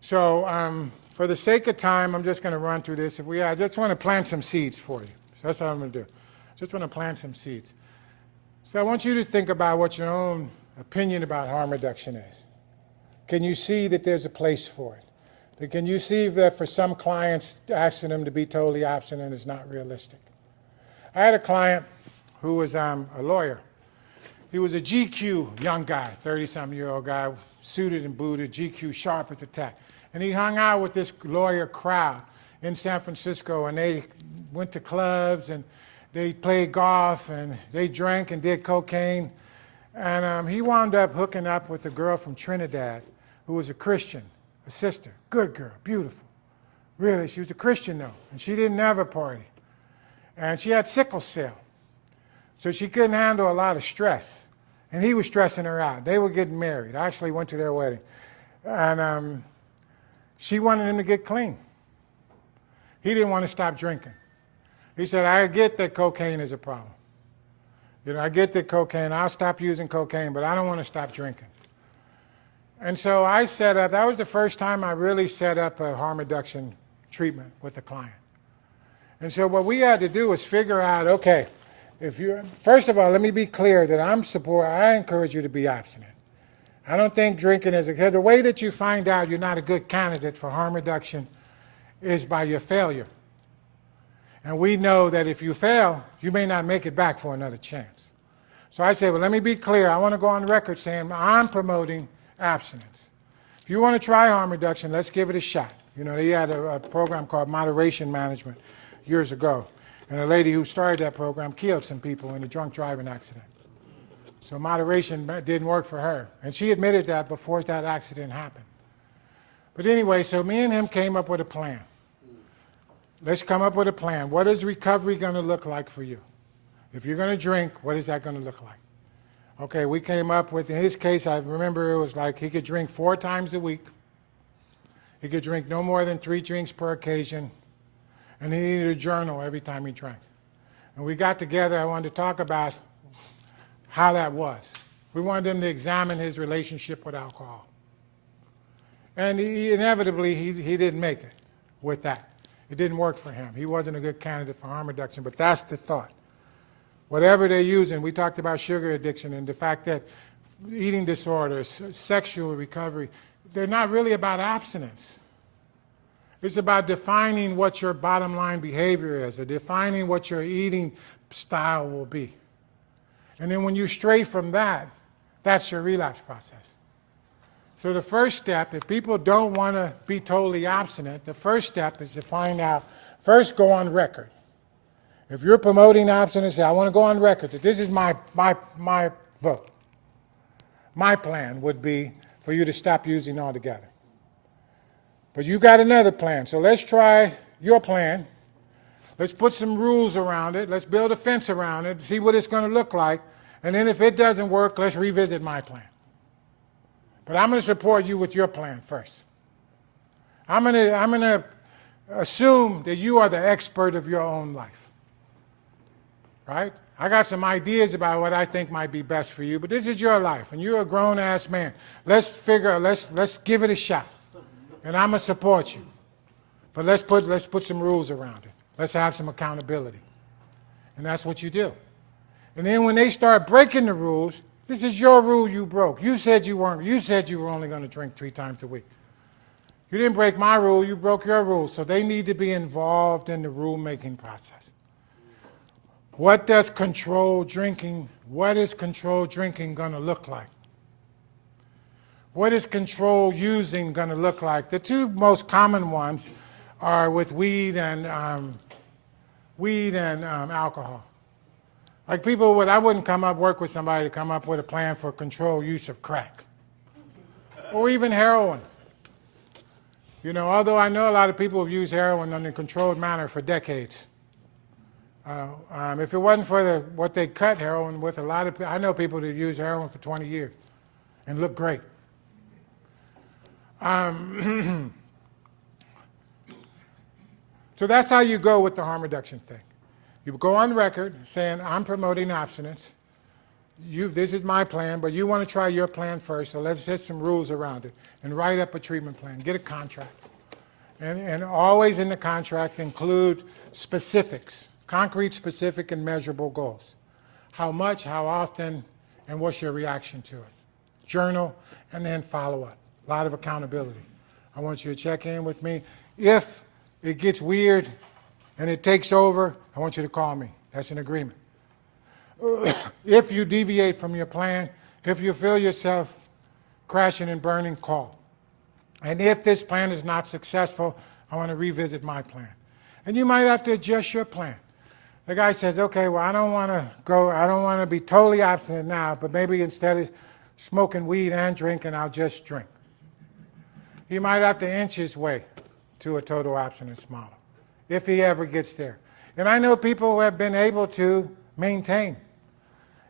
So for the sake of time, I'm just going to run through this. I just want to plant some seeds for you. So that's what I'm going to do. Just want to plant some seeds. So I want you to think about what your own opinion about harm reduction is. Can you see that there's a place for it? Can you see that for some clients, asking them to be totally abstinent is not realistic? I had a client who was a lawyer. He was a GQ young guy, 30-something-year-old guy, suited and booted, GQ, sharp as a tack. And he hung out with this lawyer crowd in San Francisco, and they went to clubs, and they played golf, and they drank and did cocaine. And he wound up hooking up with a girl from Trinidad who was a Christian, a sister, good girl, beautiful. Really, she was a Christian though, and she didn't have a party. And she had sickle cell, so she couldn't handle a lot of stress. And he was stressing her out. They were getting married. I actually went to their wedding. And she wanted him to get clean. He didn't want to stop drinking. He said, I get that cocaine is a problem. You know, I get that cocaine, I'll stop using cocaine, but I don't want to stop drinking. And so I set up, that was the first time I really set up a harm reduction treatment with a client. And so what we had to do was figure out, okay, first of all, let me be clear that I encourage you to be abstinent. I don't think drinking is the way that you find out you're not a good candidate for harm reduction is by your failure. And we know that if you fail, you may not make it back for another chance. So I said, well, let me be clear. I want to go on record saying I'm promoting abstinence. If you want to try harm reduction, let's give it a shot. You know, they had a program called moderation management years ago. And a lady who started that program killed some people in a drunk driving accident. So moderation didn't work for her. And she admitted that before that accident happened. But anyway, so me and him came up with a plan. Let's come up with a plan. What is recovery going to look like for you? If you're going to drink, what is that going to look like? Okay, we came up with, in his case, I remember it was like he could drink 4 times a week. He could drink no more than 3 drinks per occasion. And he needed a journal every time he drank. And we got together, I wanted to talk about how that was. We wanted him to examine his relationship with alcohol. And inevitably, he didn't make it with that. It didn't work for him. He wasn't a good candidate for harm reduction, but that's the thought. Whatever they're using, we talked about sugar addiction and the fact that eating disorders, sexual recovery, they're not really about abstinence. It's about defining what your bottom line behavior is, or defining what your eating style will be. And then when you stray from that, That's your relapse process. So the first step, if people don't want to be totally abstinent, the first step is to find out, first go on record. If you're promoting abstinence, say, I want to go on record that this is my vote. My plan would be for you to stop using altogether. But you got another plan, so let's try your plan. Let's put some rules around it. Let's build a fence around it, see what it's going to look like. And then if it doesn't work, let's revisit my plan. But I'm going to support you with your plan first. I'm going to assume that you are the expert of your own life. Right? I got some ideas about what I think might be best for you, but this is your life, and you're a grown-ass man. Let's give it a shot. And I'm going to support you. But let's put some rules around it. Let's have some accountability. And that's what you do. And then when they start breaking the rules, this is your rule you broke. You said you weren't. You said you were only going to drink 3 times a week. You didn't break my rule, you broke your rule. So they need to be involved in the rule-making process. What is controlled drinking going to look like? What is controlled using going to look like? The 2 most common ones are with weed and alcohol. Like I wouldn't work with somebody to come up with a plan for controlled use of crack or even heroin. You know, although I know a lot of people have used heroin in a controlled manner for decades. If it wasn't for what they cut heroin with, I know people that use heroin for 20 years and look great. So that's how you go with the harm reduction thing. You go on record saying, I'm promoting abstinence. This is my plan, but you want to try your plan first, so let's set some rules around it and write up a treatment plan. Get a contract. And always in the contract include specifics, concrete, specific, and measurable goals. How much, how often, and what's your reaction to it. Journal, and then follow up. A lot of accountability. I want you to check in with me. If it gets weird and it takes over, I want you to call me. That's an agreement. If you deviate from your plan, if you feel yourself crashing and burning, call. And if this plan is not successful, I want to revisit my plan. And you might have to adjust your plan. The guy says, okay, well, I don't want to be totally abstinent now, but maybe instead of smoking weed and drinking, I'll just drink. He might have to inch his way to a total abstinence model, if he ever gets there. And I know people who have been able to maintain.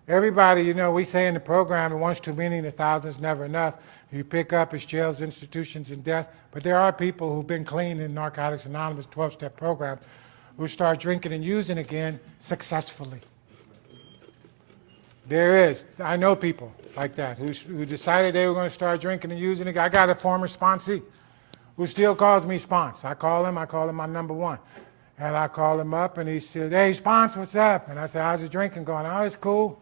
Everybody, you know, we say in the program, once too many and 1,000 is never enough. You pick up as jails, institutions, and death. But there are people who've been clean in Narcotics Anonymous 12-step program who start drinking and using again successfully. There is. I know people like that who decided they were going to start drinking and using again. I got a former sponsee who still calls me Spons. I call him my number one. And I call him up and he said, hey, Spons, what's up? And I said, how's the drinking going? Oh, it's cool.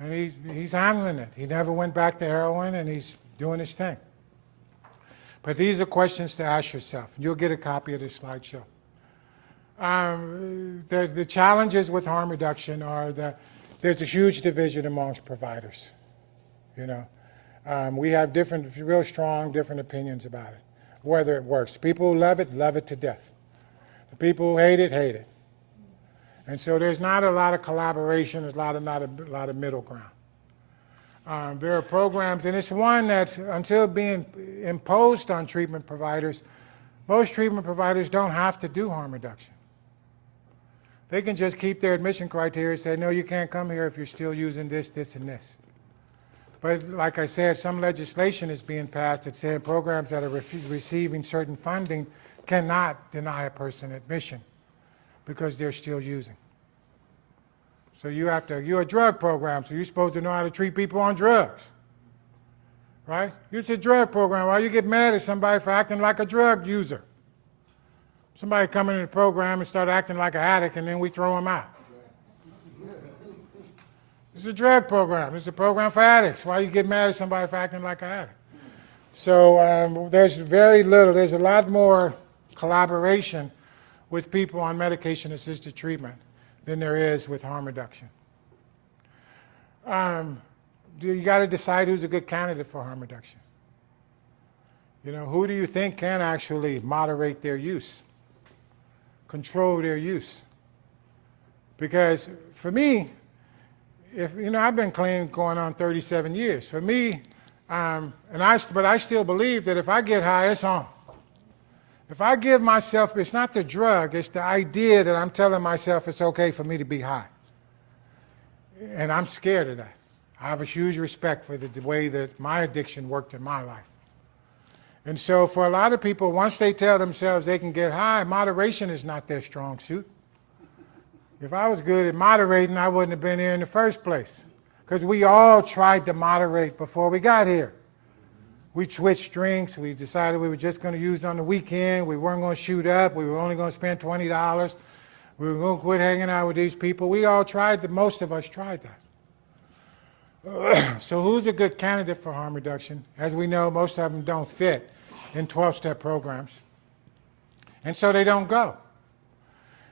And he's handling it. He never went back to heroin and he's doing his thing. But these are questions to ask yourself. You'll get a copy of this slideshow. The challenges with harm reduction are that there's a huge division amongst providers. You know, we have real strong, different opinions about it, whether it works. People who love it to death. The people who hate it. And so there's not a lot of collaboration. There's not a lot of middle ground. There are programs, and it's one that until being imposed on treatment providers, most treatment providers don't have to do harm reduction. They can just keep their admission criteria and say, no, you can't come here if you're still using this, this, and this. But like I said, some legislation is being passed that said programs that are receiving certain funding cannot deny a person admission because they're still using. So you're a drug program, so you're supposed to know how to treat people on drugs. Right? It's a drug program. Why you get mad at somebody for acting like a drug user? Somebody come into the program and start acting like an addict, and then we throw them out. It's a drug program. It's a program for addicts. Why you get mad at somebody for acting like an addict? So there's a lot more collaboration with people on medication-assisted treatment than there is with harm reduction. you got to decide who's a good candidate for harm reduction. You know, who do you think can actually moderate their use, control their use? Because for me, I've been clean going on 37 years. For me, but I still believe that if I get high, it's on. If I give myself, it's not the drug, it's the idea that I'm telling myself it's okay for me to be high. And I'm scared of that. I have a huge respect for the way that my addiction worked in my life. And so for a lot of people, once they tell themselves they can get high, moderation is not their strong suit. If I was good at moderating, I wouldn't have been here in the first place. Because we all tried to moderate before we got here. We switched drinks. We decided we were just going to use on the weekend. We weren't going to shoot up. We were only going to spend $20. We were going to quit hanging out with these people. We all tried that. Most of us tried that. So who's a good candidate for harm reduction? As we know, most of them don't fit in 12-step programs. And so they don't go.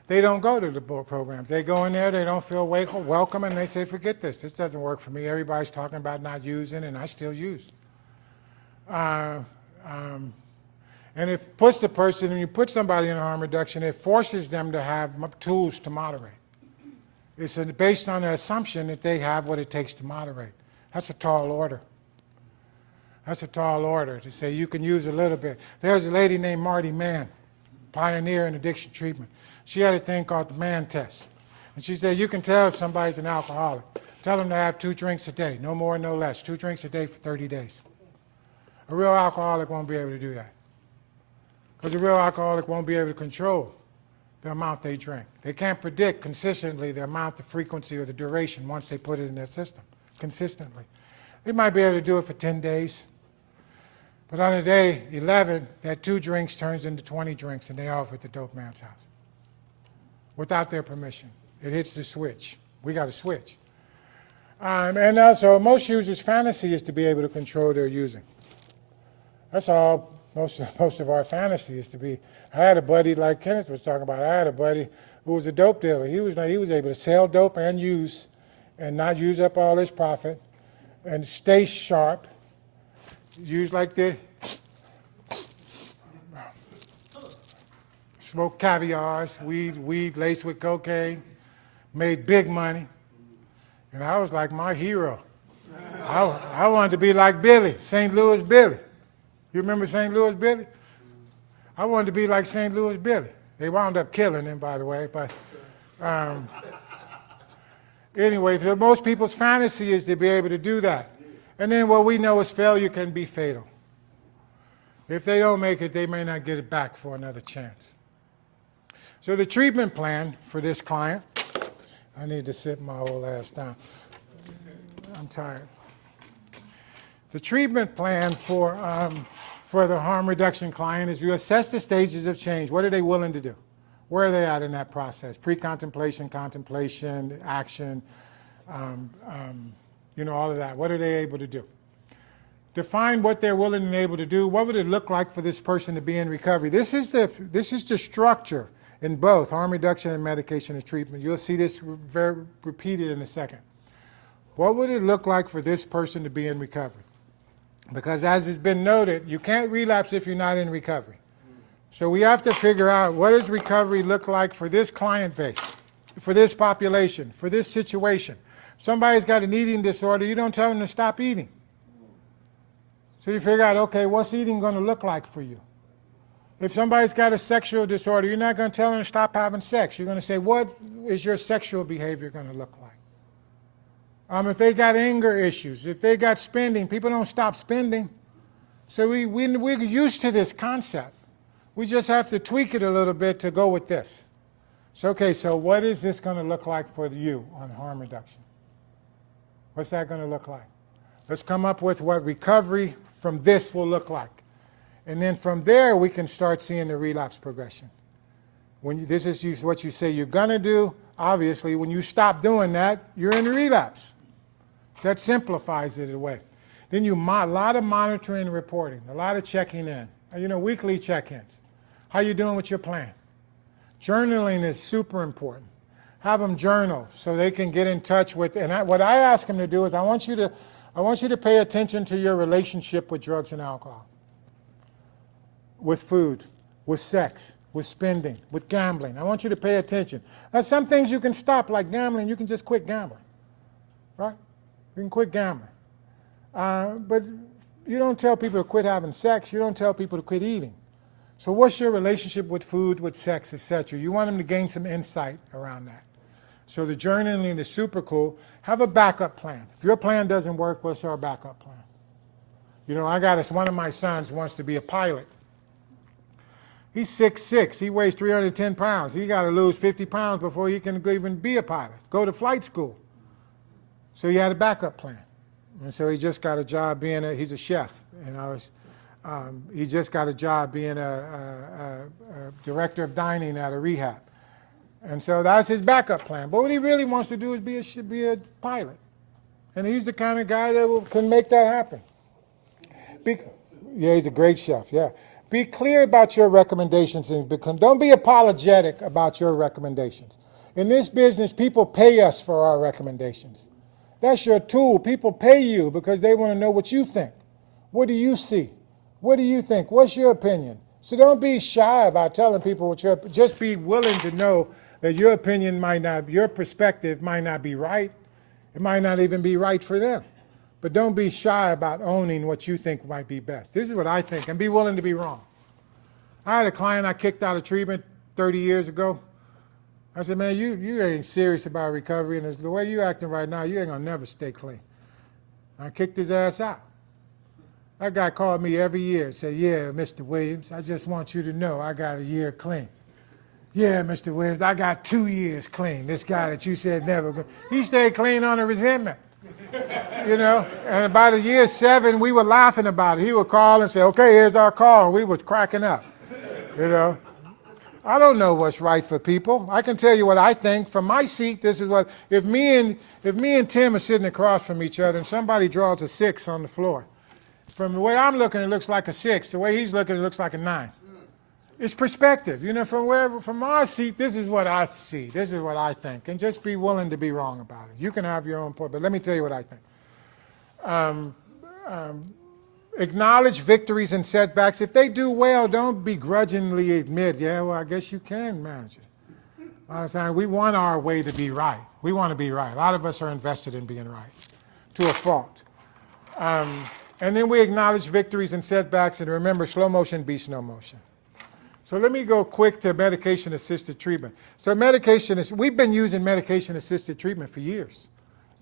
They don't go to the programs. They go in there, they don't feel welcome, and they say, forget this. This doesn't work for me. Everybody's talking about not using, and I still use. And it puts the person, when you put somebody in harm reduction, it forces them to have tools to moderate. It's based on the assumption that they have what it takes to moderate. That's a tall order. That's a tall order to say you can use a little bit. There's a lady named Marty Mann, pioneer in addiction treatment. She had a thing called the Mann test. And she said, you can tell if somebody's an alcoholic. Tell them to have 2 drinks a day, no more, no less. 2 drinks a day for 30 days. A real alcoholic won't be able to do that. Because a real alcoholic won't be able to control the amount they drink. They can't predict consistently the amount, the frequency, or the duration once they put it in their system, consistently. They might be able to do it for 10 days. But on a day 11, that 2 drinks turns into 20 drinks, and they off at the dope man's house. Without their permission. It hits the switch. We got to switch. And also, most users' fantasy is to be able to control their using. That's all most of our fantasy is to be. I had a buddy, like Kenneth was talking about, I had a buddy who was a dope dealer. He was able to sell dope and use, and not use up all his profit, and stay sharp. Use like this. Smoked caviars, weed laced with cocaine, made big money. And I was like my hero. I wanted to be like Billy, St. Louis Billy. You remember St. Louis Billy? I wanted to be like St. Louis Billy. They wound up killing him, by the way. But anyway, most people's fantasy is to be able to do that. And then what we know is failure can be fatal. If they don't make it, they may not get it back for another chance. So the treatment plan for this client, I need to sit my old ass down. I'm tired. The treatment plan for the harm reduction client is you assess the stages of change. What are they willing to do? Where are they at in that process? Pre-contemplation, contemplation, action, all of that. What are they able to do? Define what they're willing and able to do. What would it look like for this person to be in recovery? This is the structure in both harm reduction and medication and treatment. You'll see this repeated in a second. What would it look like for this person to be in recovery? Because as has been noted, you can't relapse if you're not in recovery. So we have to figure out what does recovery look like for this client base, for this population, for this situation. If somebody's got an eating disorder, you don't tell them to stop eating. So you figure out, okay, what's eating going to look like for you? If somebody's got a sexual disorder, you're not going to tell them to stop having sex. You're going to say, what is your sexual behavior going to look like? If they got anger issues, if they got spending, people don't stop spending. So we're used to this concept. We just have to tweak it a little bit to go with this. So, okay, so what is this going to look like for you on harm reduction? What's that going to look like? Let's come up with what recovery from this will look like. And then from there, we can start seeing the relapse progression. This is what you say you're going to do. Obviously, when you stop doing that, you're in relapse. That simplifies it away. Then a lot of monitoring and reporting, a lot of checking in. Weekly check-ins. How you doing with your plan? Journaling is super important. Have them journal so they can get in touch with, what I ask them to do is I want you I want you to pay attention to your relationship with drugs and alcohol, with food, with sex, with spending, with gambling. I want you to pay attention. Now, some things you can stop, like gambling. You can just quit gambling, right? You can quit gambling. But you don't tell people to quit having sex. You don't tell people to quit eating. So what's your relationship with food, with sex, etc.? You want them to gain some insight around that. So the journaling is super cool. Have a backup plan. If your plan doesn't work, what's our backup plan? You know, I got this, one of my sons wants to be a pilot. He's 6'6". He weighs 310 pounds. He got to lose 50 pounds before he can even be a pilot, go to flight school. So he had a backup plan. And so he just got a job being he's a chef. And he just got a job being a director of dining at a rehab. And so that's his backup plan. But what he really wants to do is be a pilot. And he's the kind of guy that can make that happen. Yeah, he's a great chef, yeah. Be clear about your recommendations and don't be apologetic about your recommendations. In this business, people pay us for our recommendations. That's your tool. People pay you because they want to know what you think. What do you see? What do you think? What's your opinion? So don't be shy about telling people what your opinion. Just be willing to know that your opinion might not, your perspective might not be right. It might not even be right for them. But don't be shy about owning what you think might be best. This is what I think, and be willing to be wrong. I had a client I kicked out of treatment 30 years ago. I said, man, you ain't serious about recovery, and the way you acting right now, you ain't gonna never stay clean. I kicked his ass out. That guy called me every year and said, yeah, Mr. Williams, I just want you to know I got a year clean. Yeah, Mr. Williams, I got 2 years clean. This guy that you said never, he stayed clean on a resentment. You know, and about year 7, we were laughing about it. He would call and say, okay, here's our call. And we were cracking up, you know. I don't know what's right for people. I can tell you what I think. From my seat, this is what, if me and Tim are sitting across from each other and somebody draws a 6 on the floor, from the way I'm looking, it looks like a 6. The way he's looking, it looks like a 9. It's perspective. You know, from our seat, this is what I see. This is what I think. And just be willing to be wrong about it. You can have your own point, but let me tell you what I think. Acknowledge victories and setbacks. If they do well, don't begrudgingly admit, yeah, well, I guess you can manage it. A lot of times we want our way to be right. We want to be right. A lot of us are invested in being right, to a fault. And then we acknowledge victories and setbacks, and remember, slow motion beats no motion. So let me go quick to medication-assisted treatment. So we've been using medication-assisted treatment for years,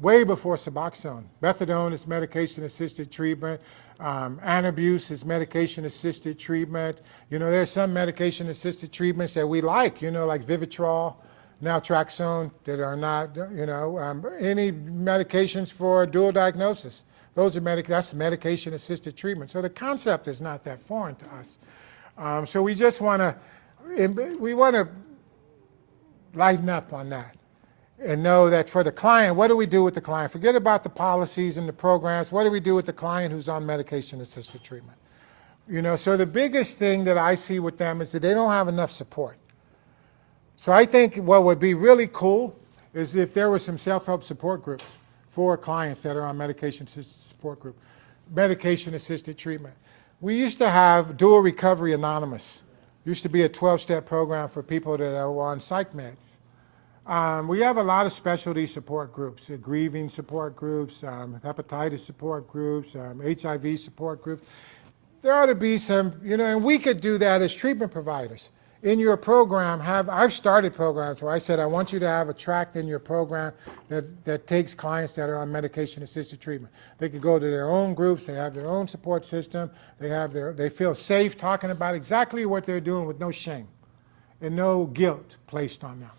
way before Suboxone. Methadone is medication-assisted treatment. Antabuse is medication-assisted treatment. You know, there's some medication-assisted treatments that we like, you know, like Vivitrol, naltrexone, that are not, you know, any medications for dual diagnosis. Those are that's medication-assisted treatment. So the concept is not that foreign to us. So we just want to lighten up on that and know that for the client, what do we do with the client? Forget about the policies and the programs. What do we do with the client who's on medication-assisted treatment? You know, so the biggest thing that I see with them is that they don't have enough support. So I think what would be really cool is if there were some self-help support groups for clients that are on medication-assisted support group, medication-assisted treatment. We used to have Dual Recovery Anonymous. Used to be a 12-step program for people that are on psych meds. We have a lot of specialty support groups, grieving support groups, hepatitis support groups, HIV support groups. There ought to be some, you know, and we could do that as treatment providers. In your program, I've started programs where I said I want you to have a tract in your program that takes clients that are on medication-assisted treatment. They could go to their own groups, they have their own support system, they feel safe talking about exactly what they're doing with no shame and no guilt placed on them.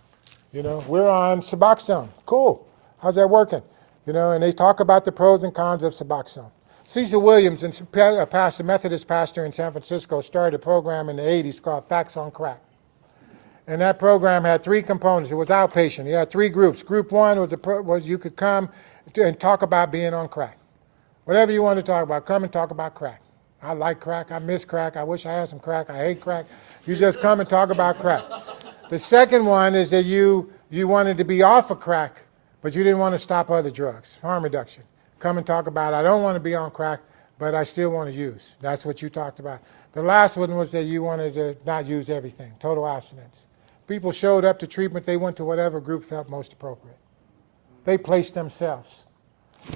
You know, we're on Suboxone. Cool. How's that working? You know, and they talk about the pros and cons of Suboxone. Cecil Williams, a Methodist pastor in San Francisco, started a program in the 80s called Facts on Crack. And that program had 3 components. It was outpatient. He had 3 groups. Group 1 was you could come and talk about being on crack. Whatever you want to talk about, come and talk about crack. I like crack. I miss crack. I wish I had some crack. I hate crack. You just come and talk about crack. The second one is that you wanted to be off of crack, but you didn't want to stop other drugs, harm reduction. come and talk about, I don't want to be on crack, but I still want to use. That's what you talked about. The last one was that you wanted to not use everything, total abstinence. People showed up to treatment, they went to whatever group felt most appropriate. They placed themselves.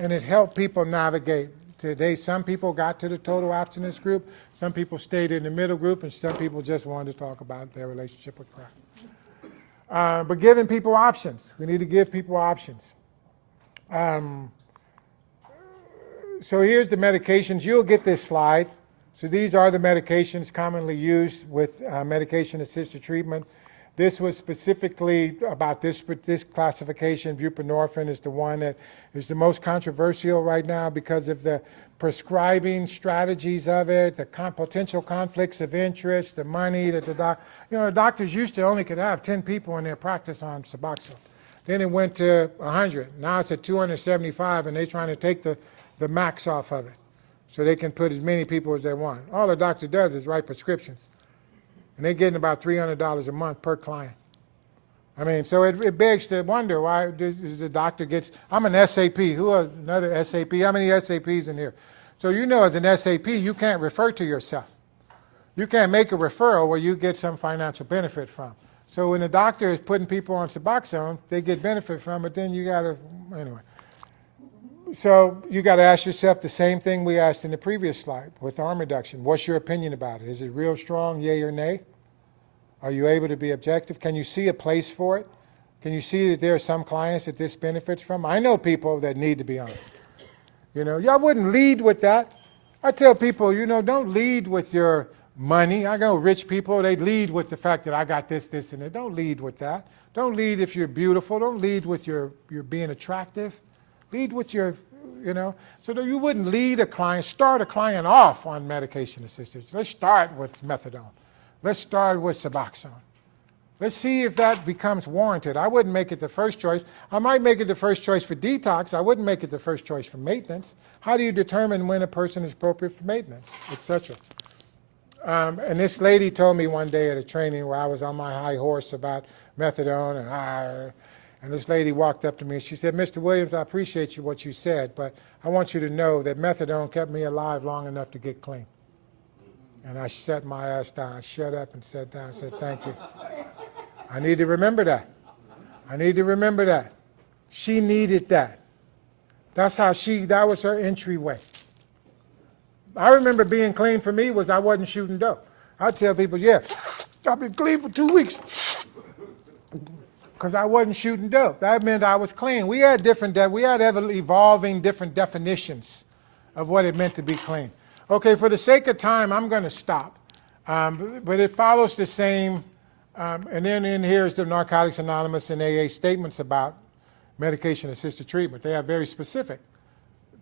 And it helped people navigate. Today, some people got to the total abstinence group, some people stayed in the middle group, and some people just wanted to talk about their relationship with crack. But giving people options. We need to give people options. So here's the medications. You'll get this slide. So these are the medications commonly used with medication-assisted treatment. This was specifically about this classification. Buprenorphine is the one that is the most controversial right now because of the prescribing strategies of it, the potential conflicts of interest, the money that the doctors used to only could have 10 people in their practice on Suboxone. Then it went to 100. Now it's at 275, and they're trying to take the max off of it so they can put as many people as they want. All the doctor does is write prescriptions. And they're getting about $300 a month per client. I mean, so it begs to wonder why does the doctor gets, I'm an SAP, another SAP, how many SAPs in here? So you know as an SAP, you can't refer to yourself. You can't make a referral where you get some financial benefit from. So when the doctor is putting people on Suboxone, they get benefit from it, then you gotta, anyway. So you got to ask yourself the same thing we asked in the previous slide with harm reduction. What's your opinion about it? Is it real strong, yay or nay? Are you able to be objective? Can you see a place for it? Can you see that there are some clients that this benefits from? I know people that need to be on it. Y'all wouldn't lead with that. I tell people, don't lead with your money. I know rich people, they lead with the fact that I got this, and that. Don't lead with that. Don't lead if you're beautiful. Don't lead with your being attractive. Lead with your, so that you wouldn't lead a client, start a client off on medication assistance. Let's start with methadone. Let's start with Suboxone. Let's see if that becomes warranted. I wouldn't make it the first choice. I might make it the first choice for detox. I wouldn't make it the first choice for maintenance. How do you determine when a person is appropriate for maintenance, etc.? And this lady told me one day at a training where I was on my high horse about methadone, and this lady walked up to me and she said, Mr. Williams, I appreciate what you said, but I want you to know that methadone kept me alive long enough to get clean. And I sat my ass down. I shut up and sat down and said, thank you. I need to remember that. I need to remember that. She needed that. That was her entryway. I remember being clean for me was I wasn't shooting dope. I tell people, yeah, I've been clean for 2 weeks. Because I wasn't shooting dope. That meant I was clean. We had evolving different definitions of what it meant to be clean. Okay, for the sake of time, I'm going to stop. But it follows the same, and then in here is the Narcotics Anonymous and AA statements about medication-assisted treatment. They are very specific.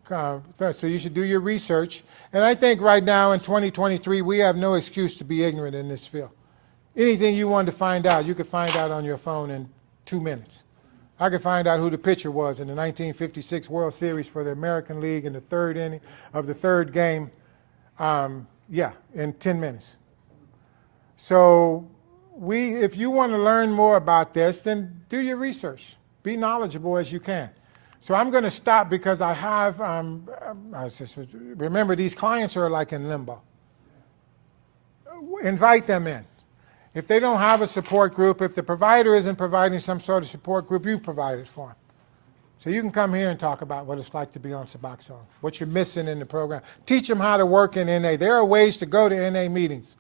So you should do your research. And I think right now in 2023, we have no excuse to be ignorant in this field. Anything you wanted to find out, you could find out on your phone in 2 minutes. I could find out who the pitcher was in the 1956 World Series for the American League in the third inning of the third game, in 10 minutes. So if you want to learn more about this, then do your research. Be knowledgeable as you can. So I'm going to stop because I have, remember these clients are like in limbo. Invite them in. If they don't have a support group, if the provider isn't providing some sort of support group, you provide it for them. So you can come here and talk about what it's like to be on Suboxone, what you're missing in the program. Teach them how to work in NA. There are ways to go to NA meetings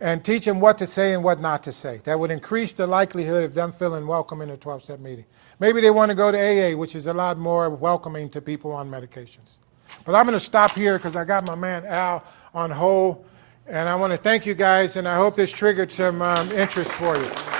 and teach them what to say and what not to say. That would increase the likelihood of them feeling welcome in a 12-step meeting. Maybe they want to go to AA, which is a lot more welcoming to people on medications. But I'm going to stop here because I got my man Al on hold. And I want to thank you guys, and I hope this triggered some interest for you.